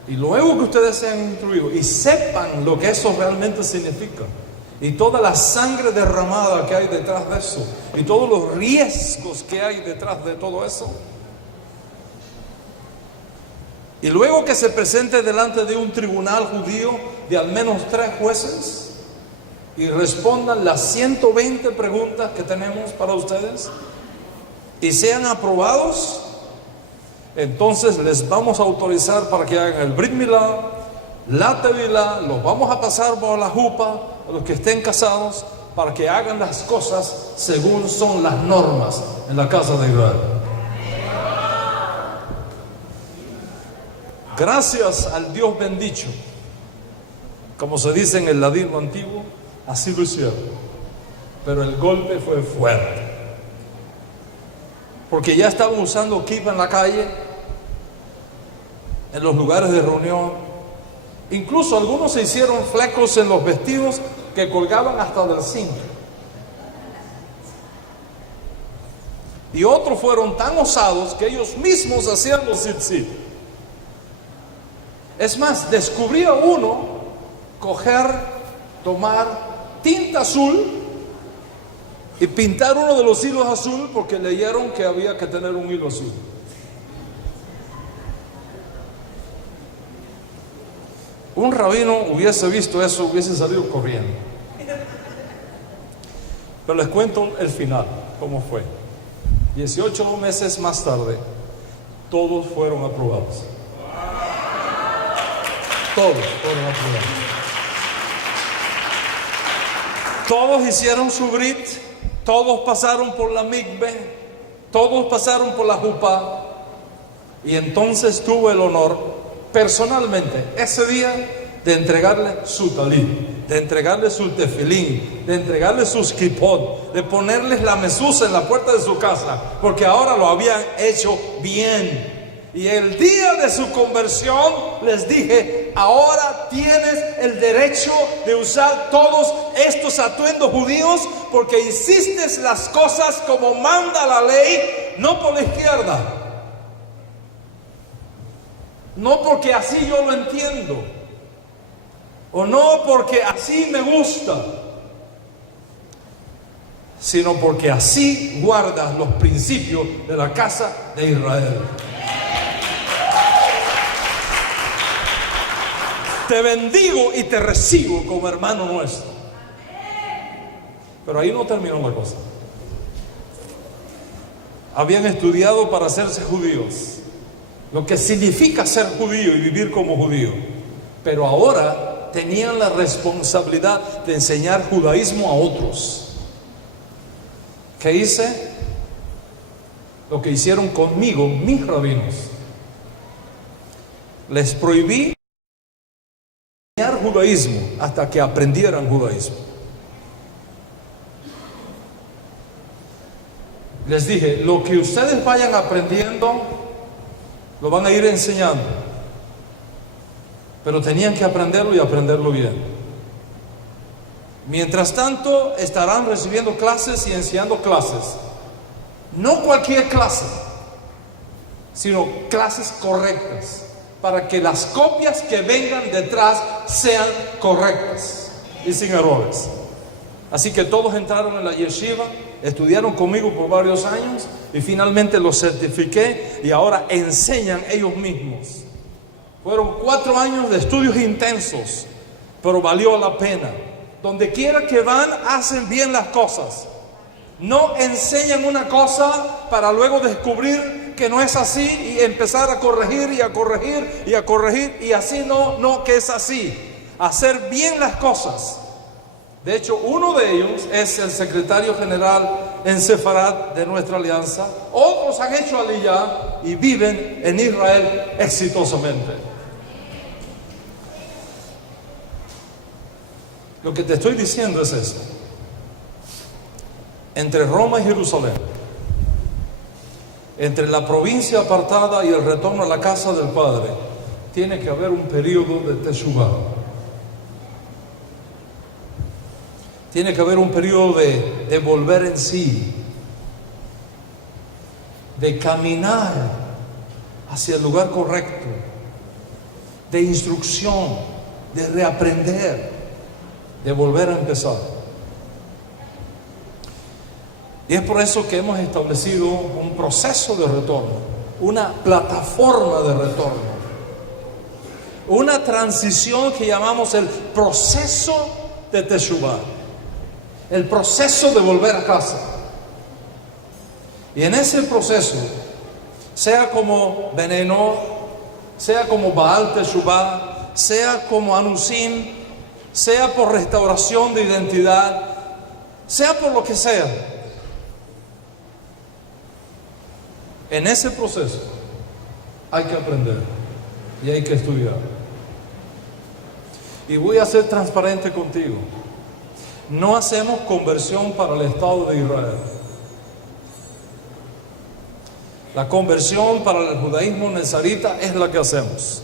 Y luego que ustedes sean instruidos y sepan lo que eso realmente significa, y toda la sangre derramada que hay detrás de eso, y todos los riesgos que hay detrás de todo eso, y luego que se presente delante de un tribunal judío de al menos 3 jueces y respondan las 120 preguntas que tenemos para ustedes y sean aprobados, entonces les vamos a autorizar para que hagan el Brit Milá, la Tevilá, los vamos a pasar por la jupa a los que estén casados para que hagan las cosas según son las normas en la casa de Israel. Gracias al Dios bendicho, como se dice en el ladino antiguo, así lo hicieron. Pero el golpe fue fuerte, porque ya estaban usando kippah en la calle, en los lugares de reunión. Incluso algunos se hicieron flecos en los vestidos que colgaban hasta del cinto. Y otros fueron tan osados que ellos mismos hacían los tzitzit. Es más, descubría uno tomar tinta azul y pintar uno de los hilos azul porque leyeron que había que tener un hilo azul. Un rabino hubiese visto eso, hubiese salido corriendo. Pero les cuento el final, cómo fue. 18 meses más tarde, todos fueron aprobados. Todos fueron aprobados. Todos hicieron su brit, todos pasaron por la mikveh, todos pasaron por la jupá. Y entonces tuve el honor, personalmente, ese día, de entregarle su talit, de entregarle su tefilín, de entregarle sus kippot, de ponerles la mesusa en la puerta de su casa, porque ahora lo habían hecho bien. Y el día de su conversión les dije: ahora tienes el derecho de usar todos estos atuendos judíos, porque hiciste las cosas como manda la ley, no por la izquierda, no porque así yo lo entiendo, o no porque así me gusta, sino porque así guardas los principios de la casa de Israel. Te bendigo y te recibo como hermano nuestro. Pero ahí no terminó la cosa. Habían estudiado para hacerse judíos, lo que significa ser judío y vivir como judío. Pero ahora tenían la responsabilidad de enseñar judaísmo a otros. ¿Qué hice? Lo que hicieron conmigo mis rabinos. Les prohibí enseñar judaísmo hasta que aprendieran judaísmo. Les dije: lo que ustedes vayan aprendiendo lo van a ir enseñando, pero tenían que aprenderlo y aprenderlo bien. Mientras tanto, estarán recibiendo clases y enseñando clases. No cualquier clase, sino clases correctas, para que las copias que vengan detrás sean correctas y sin errores. Así que todos entraron en la yeshiva, estudiaron conmigo por varios años y finalmente los certifiqué, y ahora enseñan ellos mismos Fueron 4 años de estudios intensos, pero valió la pena. Donde quiera que van, hacen bien las cosas. No enseñan una cosa para luego descubrir que no es así y empezar a corregir y a corregir y a corregir, y así no que es así. Hacer bien las cosas. De hecho, uno de ellos es el secretario general en Sefarad de nuestra alianza. Otros han hecho aliyá y viven en Israel exitosamente. Lo que te estoy diciendo es esto: entre Roma y Jerusalén, entre la provincia apartada y el retorno a la casa del Padre, tiene que haber un periodo de teshuvá. Tiene que haber un periodo de volver en sí, de caminar hacia el lugar correcto, de instrucción, de reaprender, de volver a empezar. Y es por eso que hemos establecido un proceso de retorno, una plataforma de retorno, una transición que llamamos el proceso de teshuvá, el proceso de volver a casa. Y en ese proceso, sea como Veneno, sea como Baal Teshuvá, sea como Anusim, sea por restauración de identidad, sea por lo que sea, en ese proceso hay que aprender y hay que estudiar. Y voy a ser transparente contigo: no hacemos conversión para el Estado de Israel. La conversión para el judaísmo nazarita es la que hacemos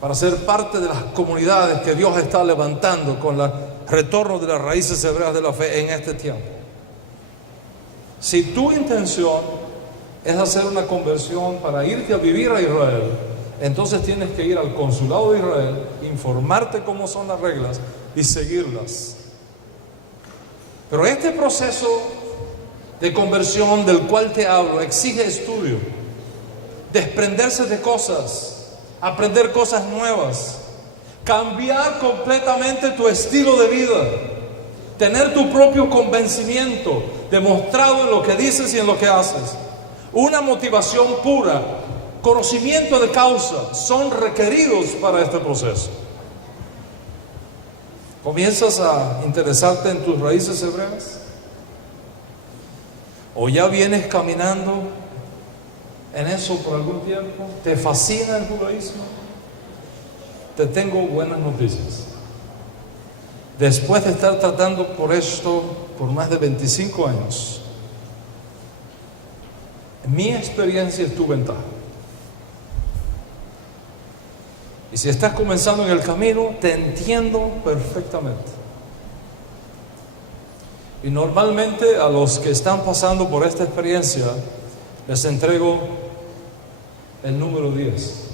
para ser parte de las comunidades que Dios está levantando con el retorno de las raíces hebreas de la fe en este tiempo. Si tu intención es hacer una conversión para irte a vivir a Israel, entonces tienes que ir al consulado de Israel, informarte cómo son las reglas y seguirlas. Pero este proceso de conversión del cual te hablo exige estudio, desprenderse de cosas, aprender cosas nuevas, cambiar completamente tu estilo de vida, tener tu propio convencimiento demostrado en lo que dices y en lo que haces, una motivación pura, conocimiento de causa, son requeridos para este proceso. ¿Comienzas a interesarte en tus raíces hebreas? ¿O ya vienes caminando en eso por algún tiempo? ¿Te fascina el judaísmo? Te tengo buenas noticias. Después de estar tratando por esto por más de 25 años, mi experiencia es tu ventaja. Y si estás comenzando en el camino, te entiendo perfectamente. Y normalmente a los que están pasando por esta experiencia les entrego el número 10.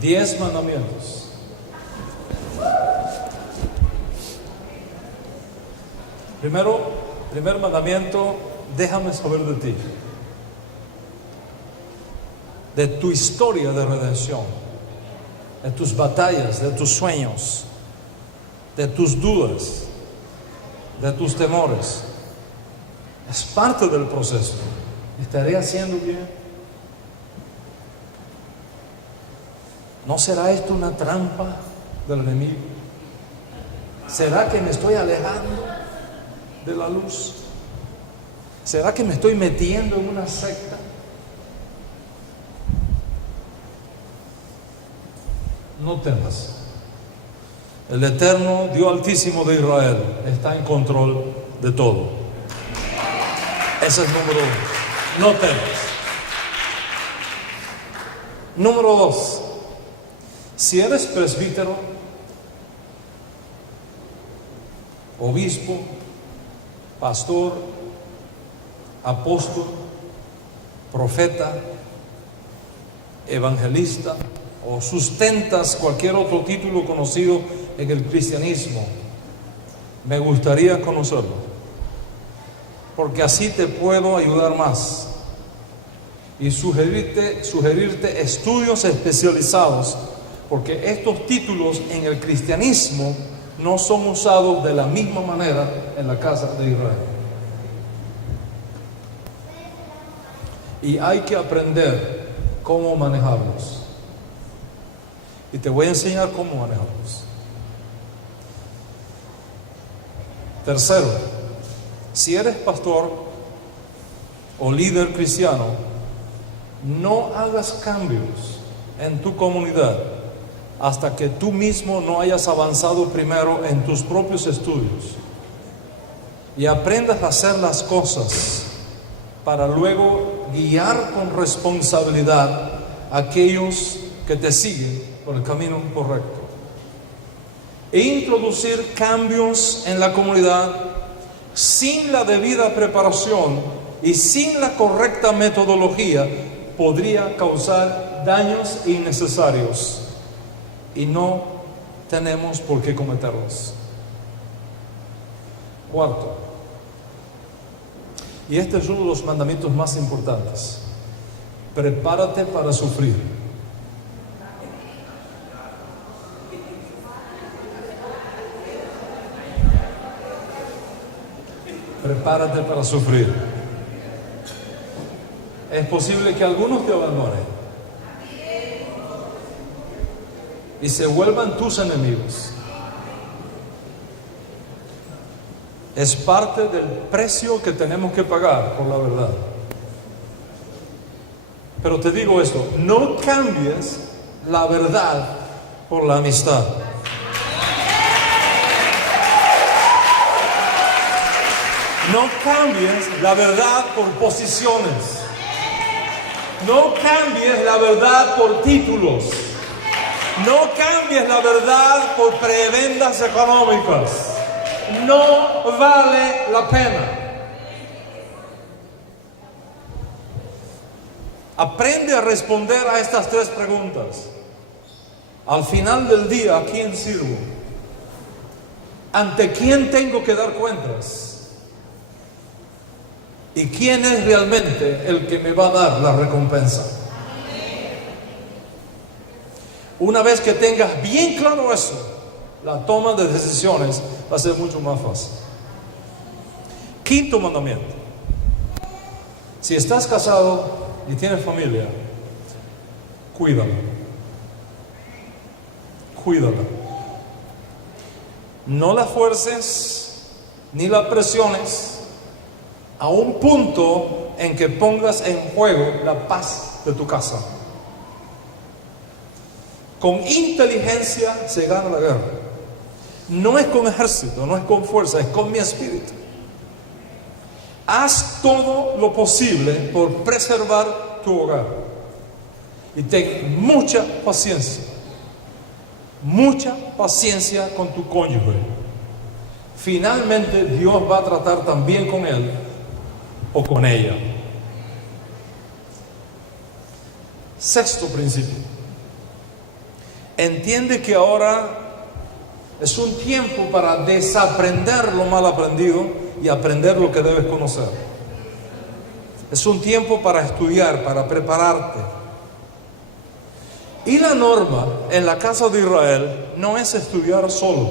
Diez mandamientos. Primer mandamiento: déjame saber de ti, de tu historia de redención, de tus batallas, de tus sueños, de tus dudas, de tus temores. Es parte del proceso. ¿Estaré haciendo bien? ¿No será esto una trampa del enemigo? ¿Será que me estoy alejando de la luz? ¿Será que me estoy metiendo en una secta? No temas. El Eterno, Dios Altísimo de Israel, está en control de todo. Ese es número 1. No temas. Número 2. Si eres presbítero, obispo, pastor, apóstol, profeta, evangelista o sustentas cualquier otro título conocido en el cristianismo, me gustaría conocerlo, porque así te puedo ayudar más y sugerirte estudios especializados, porque estos títulos en el cristianismo no son usados de la misma manera en la casa de Israel. Y hay que aprender cómo manejarlos. Y te voy a enseñar cómo manejarlos. Tercero, si eres pastor o líder cristiano, no hagas cambios en tu comunidad hasta que tú mismo no hayas avanzado primero en tus propios estudios y aprendas a hacer las cosas para luego guiar con responsabilidad a aquellos que te siguen por el camino correcto. E introducir cambios en la comunidad sin la debida preparación y sin la correcta metodología podría causar daños innecesarios, y no tenemos por qué cometerlos. Cuarto, y este es uno de los mandamientos más importantes: prepárate para sufrir. Prepárate para sufrir. Es posible que algunos te abandonen y se vuelvan tus enemigos. Es parte del precio que tenemos que pagar por la verdad. Pero te digo esto: no cambies la verdad por la amistad. No cambies la verdad por posiciones. No cambies la verdad por títulos. No cambies la verdad por prebendas económicas. No vale la pena. Aprende a responder a estas tres preguntas. Al final del día, ¿a quién sirvo? ¿Ante quién tengo que dar cuentas? ¿Y quién es realmente el que me va a dar la recompensa? Una vez que tengas bien claro eso, la toma de decisiones va a ser mucho más fácil. Quinto mandamiento: si estás casado y tienes familia, cuídala. Cuídala. No la fuerces ni la presiones a un punto en que pongas en juego la paz de tu casa. Con inteligencia se gana la guerra. No es con ejército, no es con fuerza, es con mi espíritu. Haz todo lo posible por preservar tu hogar. Y ten mucha paciencia. Mucha paciencia con tu cónyuge. Finalmente Dios va a tratar también con él o con ella. Sexto principio: entiende que ahora es un tiempo para desaprender lo mal aprendido y aprender lo que debes conocer. Es un tiempo para estudiar, para prepararte. Y la norma en la casa de Israel no es estudiar solo,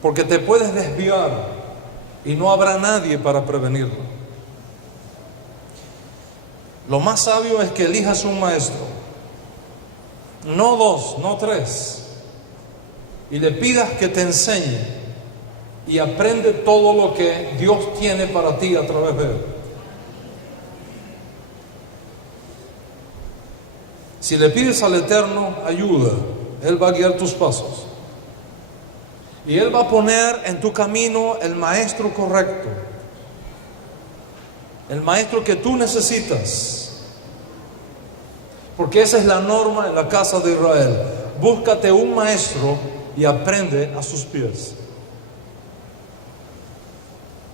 porque te puedes desviar y no habrá nadie para prevenirlo. Lo más sabio es que elijas un maestro, no dos, no tres, y le pidas que te enseñe y aprende todo lo que Dios tiene para ti a través de él. Si le pides al Eterno ayuda, Él va a guiar tus pasos y Él va a poner en tu camino el maestro correcto, el maestro que tú necesitas, porque esa es la norma en la casa de Israel. Búscate un maestro y aprende a sus pies.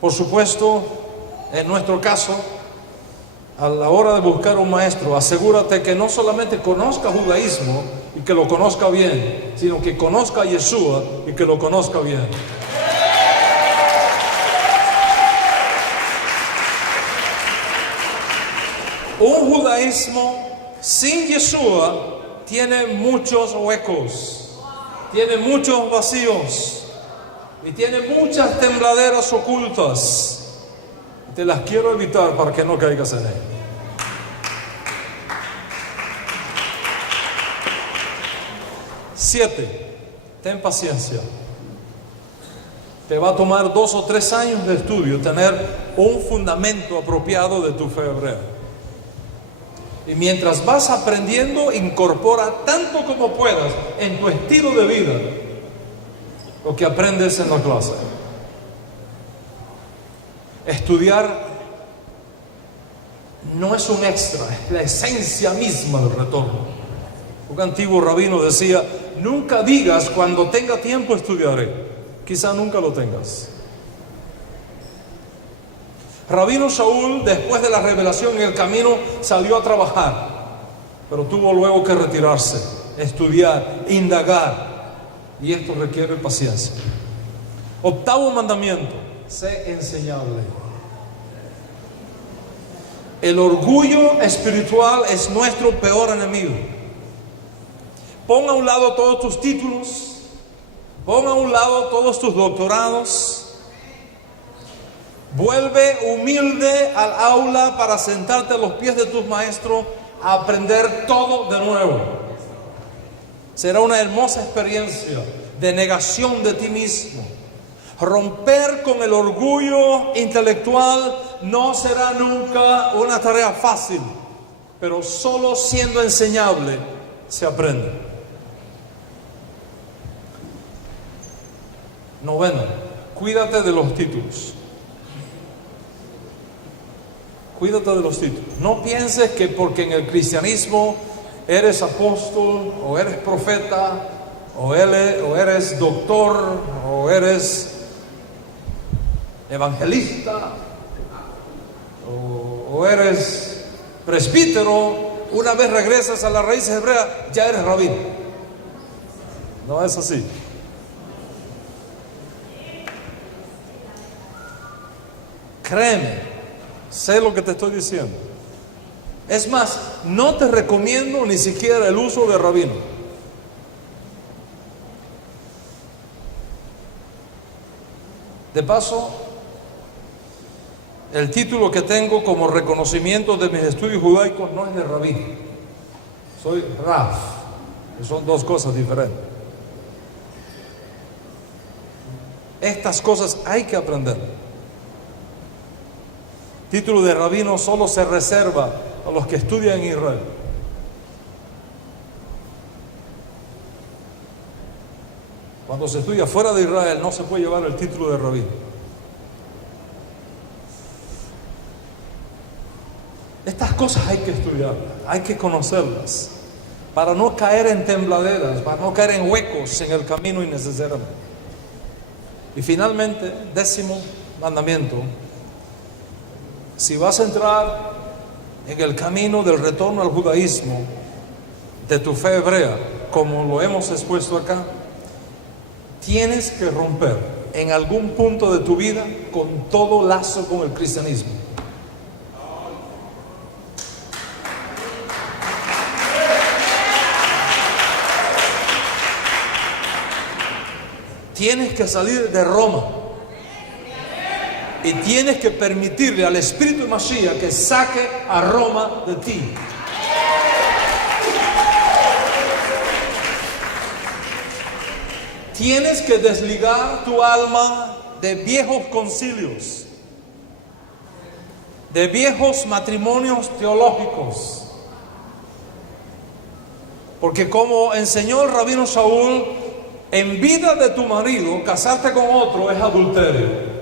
Por supuesto, en nuestro caso, a la hora de buscar un maestro, asegúrate que no solamente conozca judaísmo y que lo conozca bien, sino que conozca a Yeshua y que lo conozca bien. Un judaísmo sin Yeshua tiene muchos huecos, tiene muchos vacíos y tiene muchas tembladeras ocultas. Te las quiero evitar para que no caigas en ellas. Siete, ten paciencia. Te va a tomar 2 o 3 años de estudio tener un fundamento apropiado de tu fe hebrea. Y mientras vas aprendiendo, incorpora tanto como puedas en tu estilo de vida lo que aprendes en la clase. Estudiar no es un extra, es la esencia misma del retorno. Un antiguo rabino decía: nunca digas cuando tenga tiempo estudiaré. Quizá nunca lo tengas. Rabino Shaul, después de la revelación en el camino, salió a trabajar, pero tuvo luego que retirarse, estudiar, indagar, y esto requiere paciencia. 8º mandamiento: sé enseñable. El orgullo espiritual es nuestro peor enemigo. Pon a un lado todos tus títulos, pon a un lado todos tus doctorados. Vuelve humilde al aula para sentarte a los pies de tus maestros a aprender todo de nuevo. Será una hermosa experiencia de negación de ti mismo. Romper con el orgullo intelectual no será nunca una tarea fácil, pero solo siendo enseñable se aprende. 9, cuídate de los títulos. Cuídate de los títulos. No pienses que porque en el cristianismo eres apóstol, o eres profeta, o eres doctor, o eres evangelista, o eres presbítero, una vez regresas a las raíces hebreas, ya eres rabino. No es así. Créeme, sé lo que te estoy diciendo. Es más, no te recomiendo ni siquiera el uso de rabino. De paso, el título que tengo como reconocimiento de mis estudios judaicos no es de rabí. Soy Raf, que son 2 cosas diferentes. Estas cosas hay que aprender. Título de rabino solo se reserva a los que estudian en Israel. Cuando se estudia fuera de Israel no se puede llevar el título de rabino. Estas cosas hay que estudiarlas, hay que conocerlas, para no caer en tembladeras, para no caer en huecos en el camino innecesariamente. Y finalmente, 10º mandamiento: si vas a entrar en el camino del retorno al judaísmo, de tu fe hebrea, como lo hemos expuesto acá, tienes que romper en algún punto de tu vida con todo lazo con el cristianismo. Tienes que salir de Roma. Y tienes que permitirle al Espíritu de Mashiach que saque a Roma de ti. Tienes que desligar tu alma de viejos concilios, de viejos matrimonios teológicos. Porque como enseñó el rabino Shaul, en vida de tu marido, casarte con otro es adulterio.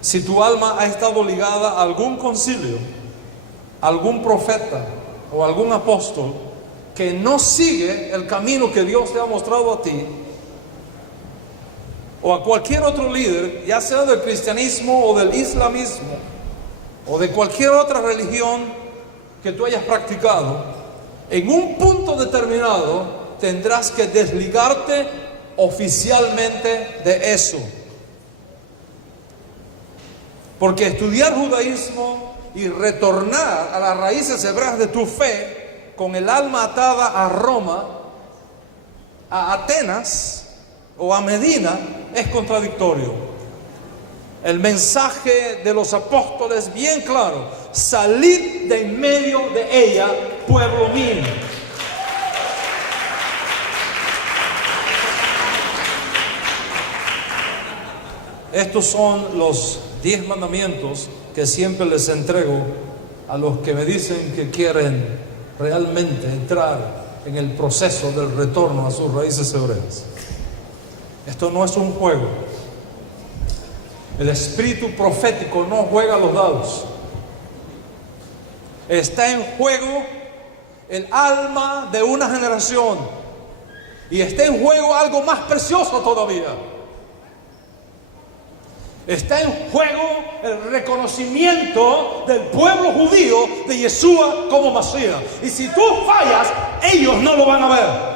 Si tu alma ha estado ligada a algún concilio, algún profeta o algún apóstol que no sigue el camino que Dios te ha mostrado a ti, o a cualquier otro líder, ya sea del cristianismo o del islamismo, o de cualquier otra religión que tú hayas practicado, en un punto determinado tendrás que desligarte oficialmente de eso. Porque estudiar judaísmo y retornar a las raíces hebreas de tu fe con el alma atada a Roma, a Atenas o a Medina es contradictorio. El mensaje de los apóstoles bien claro: salid de en medio de ella, pueblo mío. Estos son los 10 mandamientos que siempre les entrego a los que me dicen que quieren realmente entrar en el proceso del retorno a sus raíces hebreas. Esto no es un juego. El espíritu profético no juega a los dados. Está en juego el alma de una generación, y está en juego algo más precioso todavía. Está en juego el reconocimiento del pueblo judío de Yeshua como Mashiach. Y si tú fallas, ellos no lo van a ver.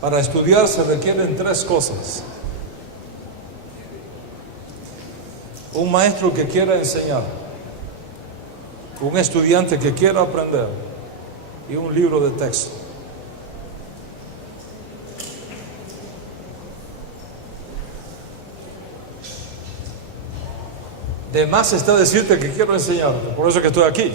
Para estudiar se requieren 3 cosas: un maestro que quiera enseñar, un estudiante que quiera aprender, y un libro de texto. De más está decirte que quiero enseñarte, por eso que estoy aquí.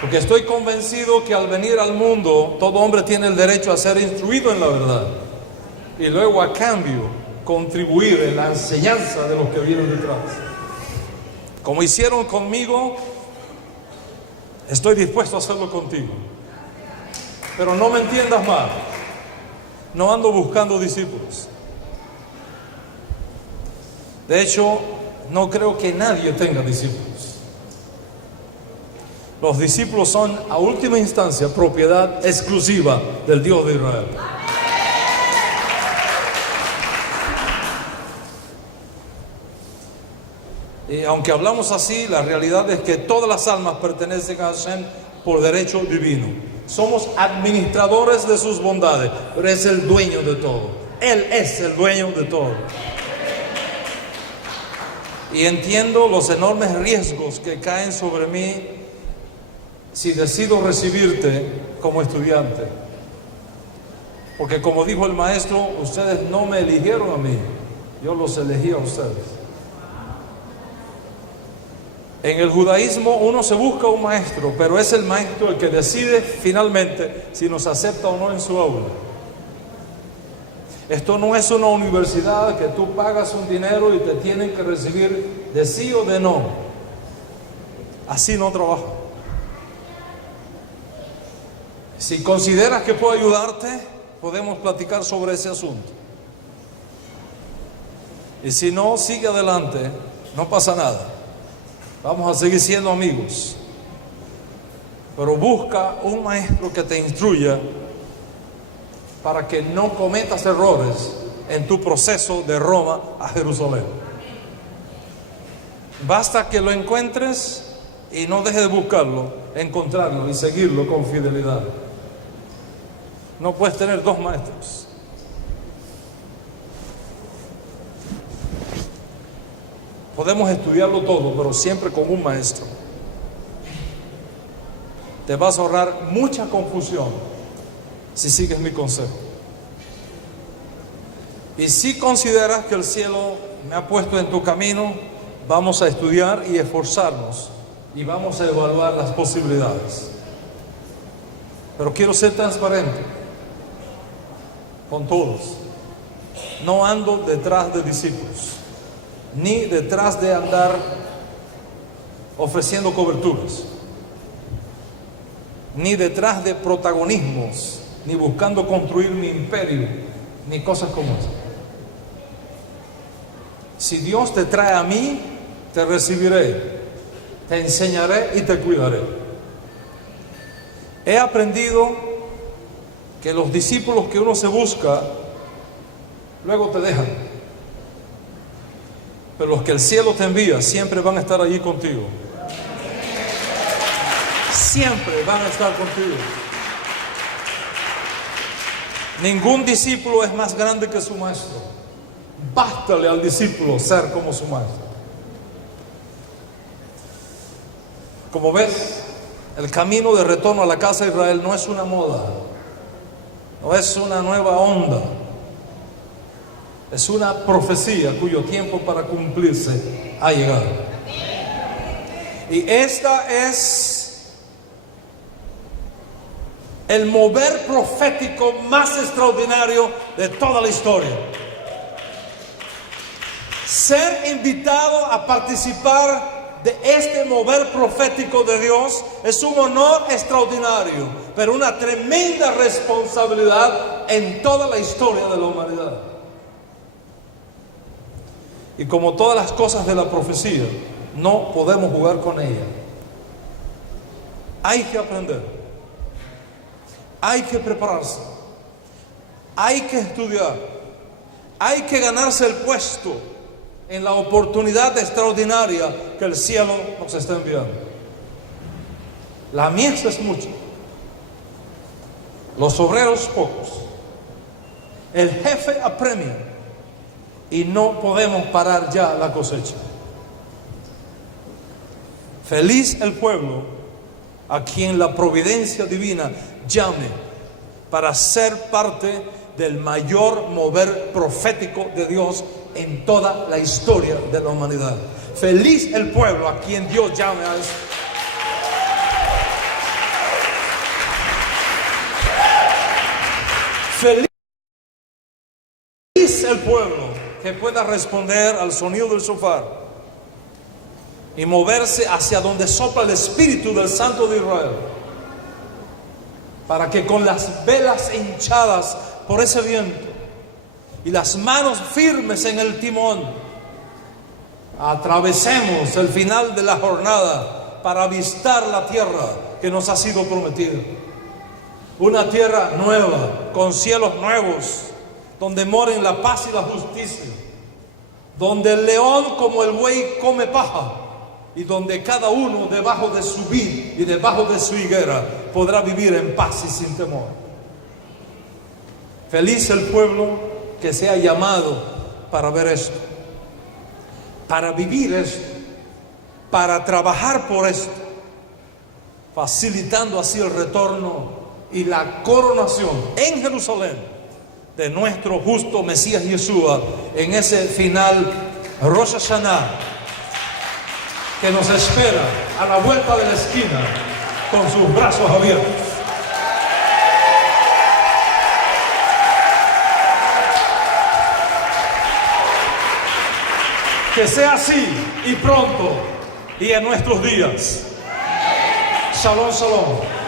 Porque estoy convencido que al venir al mundo, todo hombre tiene el derecho a ser instruido en la verdad, y luego a cambio contribuir en la enseñanza de los que vienen detrás. Como hicieron conmigo, estoy dispuesto a hacerlo contigo. Pero no me entiendas mal, no ando buscando discípulos. De hecho, no creo que nadie tenga discípulos. Los discípulos son, a última instancia, propiedad exclusiva del Dios de Israel. Y aunque hablamos así, la realidad es que todas las almas pertenecen a Hashem por derecho divino. Somos administradores de sus bondades, pero es el dueño de todo. Él es el dueño de todo. Y entiendo los enormes riesgos que caen sobre mí si decido recibirte como estudiante. Porque como dijo el maestro, ustedes no me eligieron a mí, yo los elegí a ustedes. En el judaísmo uno se busca un maestro, pero es el maestro el que decide finalmente si nos acepta o no en su aula. Esto no es una universidad que tú pagas un dinero y te tienen que recibir de sí o de no. Así no trabaja. Si consideras que puedo ayudarte, podemos platicar sobre ese asunto. Y si no, sigue adelante, no pasa nada. Vamos a seguir siendo amigos. Pero busca un maestro que te instruya para que no cometas errores en tu proceso de Roma a Jerusalén. Basta que lo encuentres y no dejes de buscarlo, encontrarlo y seguirlo con fidelidad. No puedes tener 2 maestros. Podemos estudiarlo todo, pero siempre con un maestro. Te vas a ahorrar mucha confusión si sigues mi consejo. Y si consideras que el cielo me ha puesto en tu camino, vamos a estudiar y esforzarnos y vamos a evaluar las posibilidades. Pero quiero ser transparente con todos. No ando detrás de discípulos, ni detrás de andar ofreciendo coberturas. ni detrás de protagonismos, ni buscando construir mi imperio, ni cosas como esas. Si Dios te trae a mí, te recibiré, te enseñaré y te cuidaré. He aprendido que los discípulos que uno se busca, luego te dejan. Pero los que el cielo te envía, siempre van a estar allí contigo. Siempre van a estar contigo. Ningún discípulo es más grande que su maestro. Bástale al discípulo ser como su maestro. Como ves, el camino de retorno a la casa de Israel no es una moda, no es una nueva onda, es una profecía cuyo tiempo para cumplirse ha llegado. Y esta es el mover profético más extraordinario de toda la historia. Ser invitado a participar de este mover profético de Dios es un honor extraordinario, pero una tremenda responsabilidad en toda la historia de la humanidad. Y como todas las cosas de la profecía, no podemos jugar con ella. Hay que aprender, hay que prepararse, hay que estudiar, hay que ganarse el puesto en la oportunidad extraordinaria que el cielo nos está enviando. La mies es mucha, los obreros pocos, el jefe apremia y no podemos parar ya la cosecha. Feliz el pueblo a quien la providencia divina llame para ser parte del mayor mover profético de Dios en toda la historia de la humanidad. Feliz el pueblo a quien Dios llame a eso. Feliz el pueblo que pueda responder al sonido del shofar y moverse hacia donde sopla el Espíritu del Santo de Israel, para que con las velas hinchadas por ese viento y las manos firmes en el timón, atravesemos el final de la jornada para avistar la tierra que nos ha sido prometida. Una tierra nueva, con cielos nuevos, donde moren la paz y la justicia, donde el león como el buey come paja, y donde cada uno debajo de su vid y debajo de su higuera podrá vivir en paz y sin temor. Feliz el pueblo que sea llamado para ver esto, para vivir esto, para trabajar por esto, facilitando así el retorno y la coronación en Jerusalén de nuestro justo Mesías Yeshua en ese final Rosh Hashanah que nos espera a la vuelta de la esquina con sus brazos abiertos. Que sea así y pronto y en nuestros días. Shalom, shalom.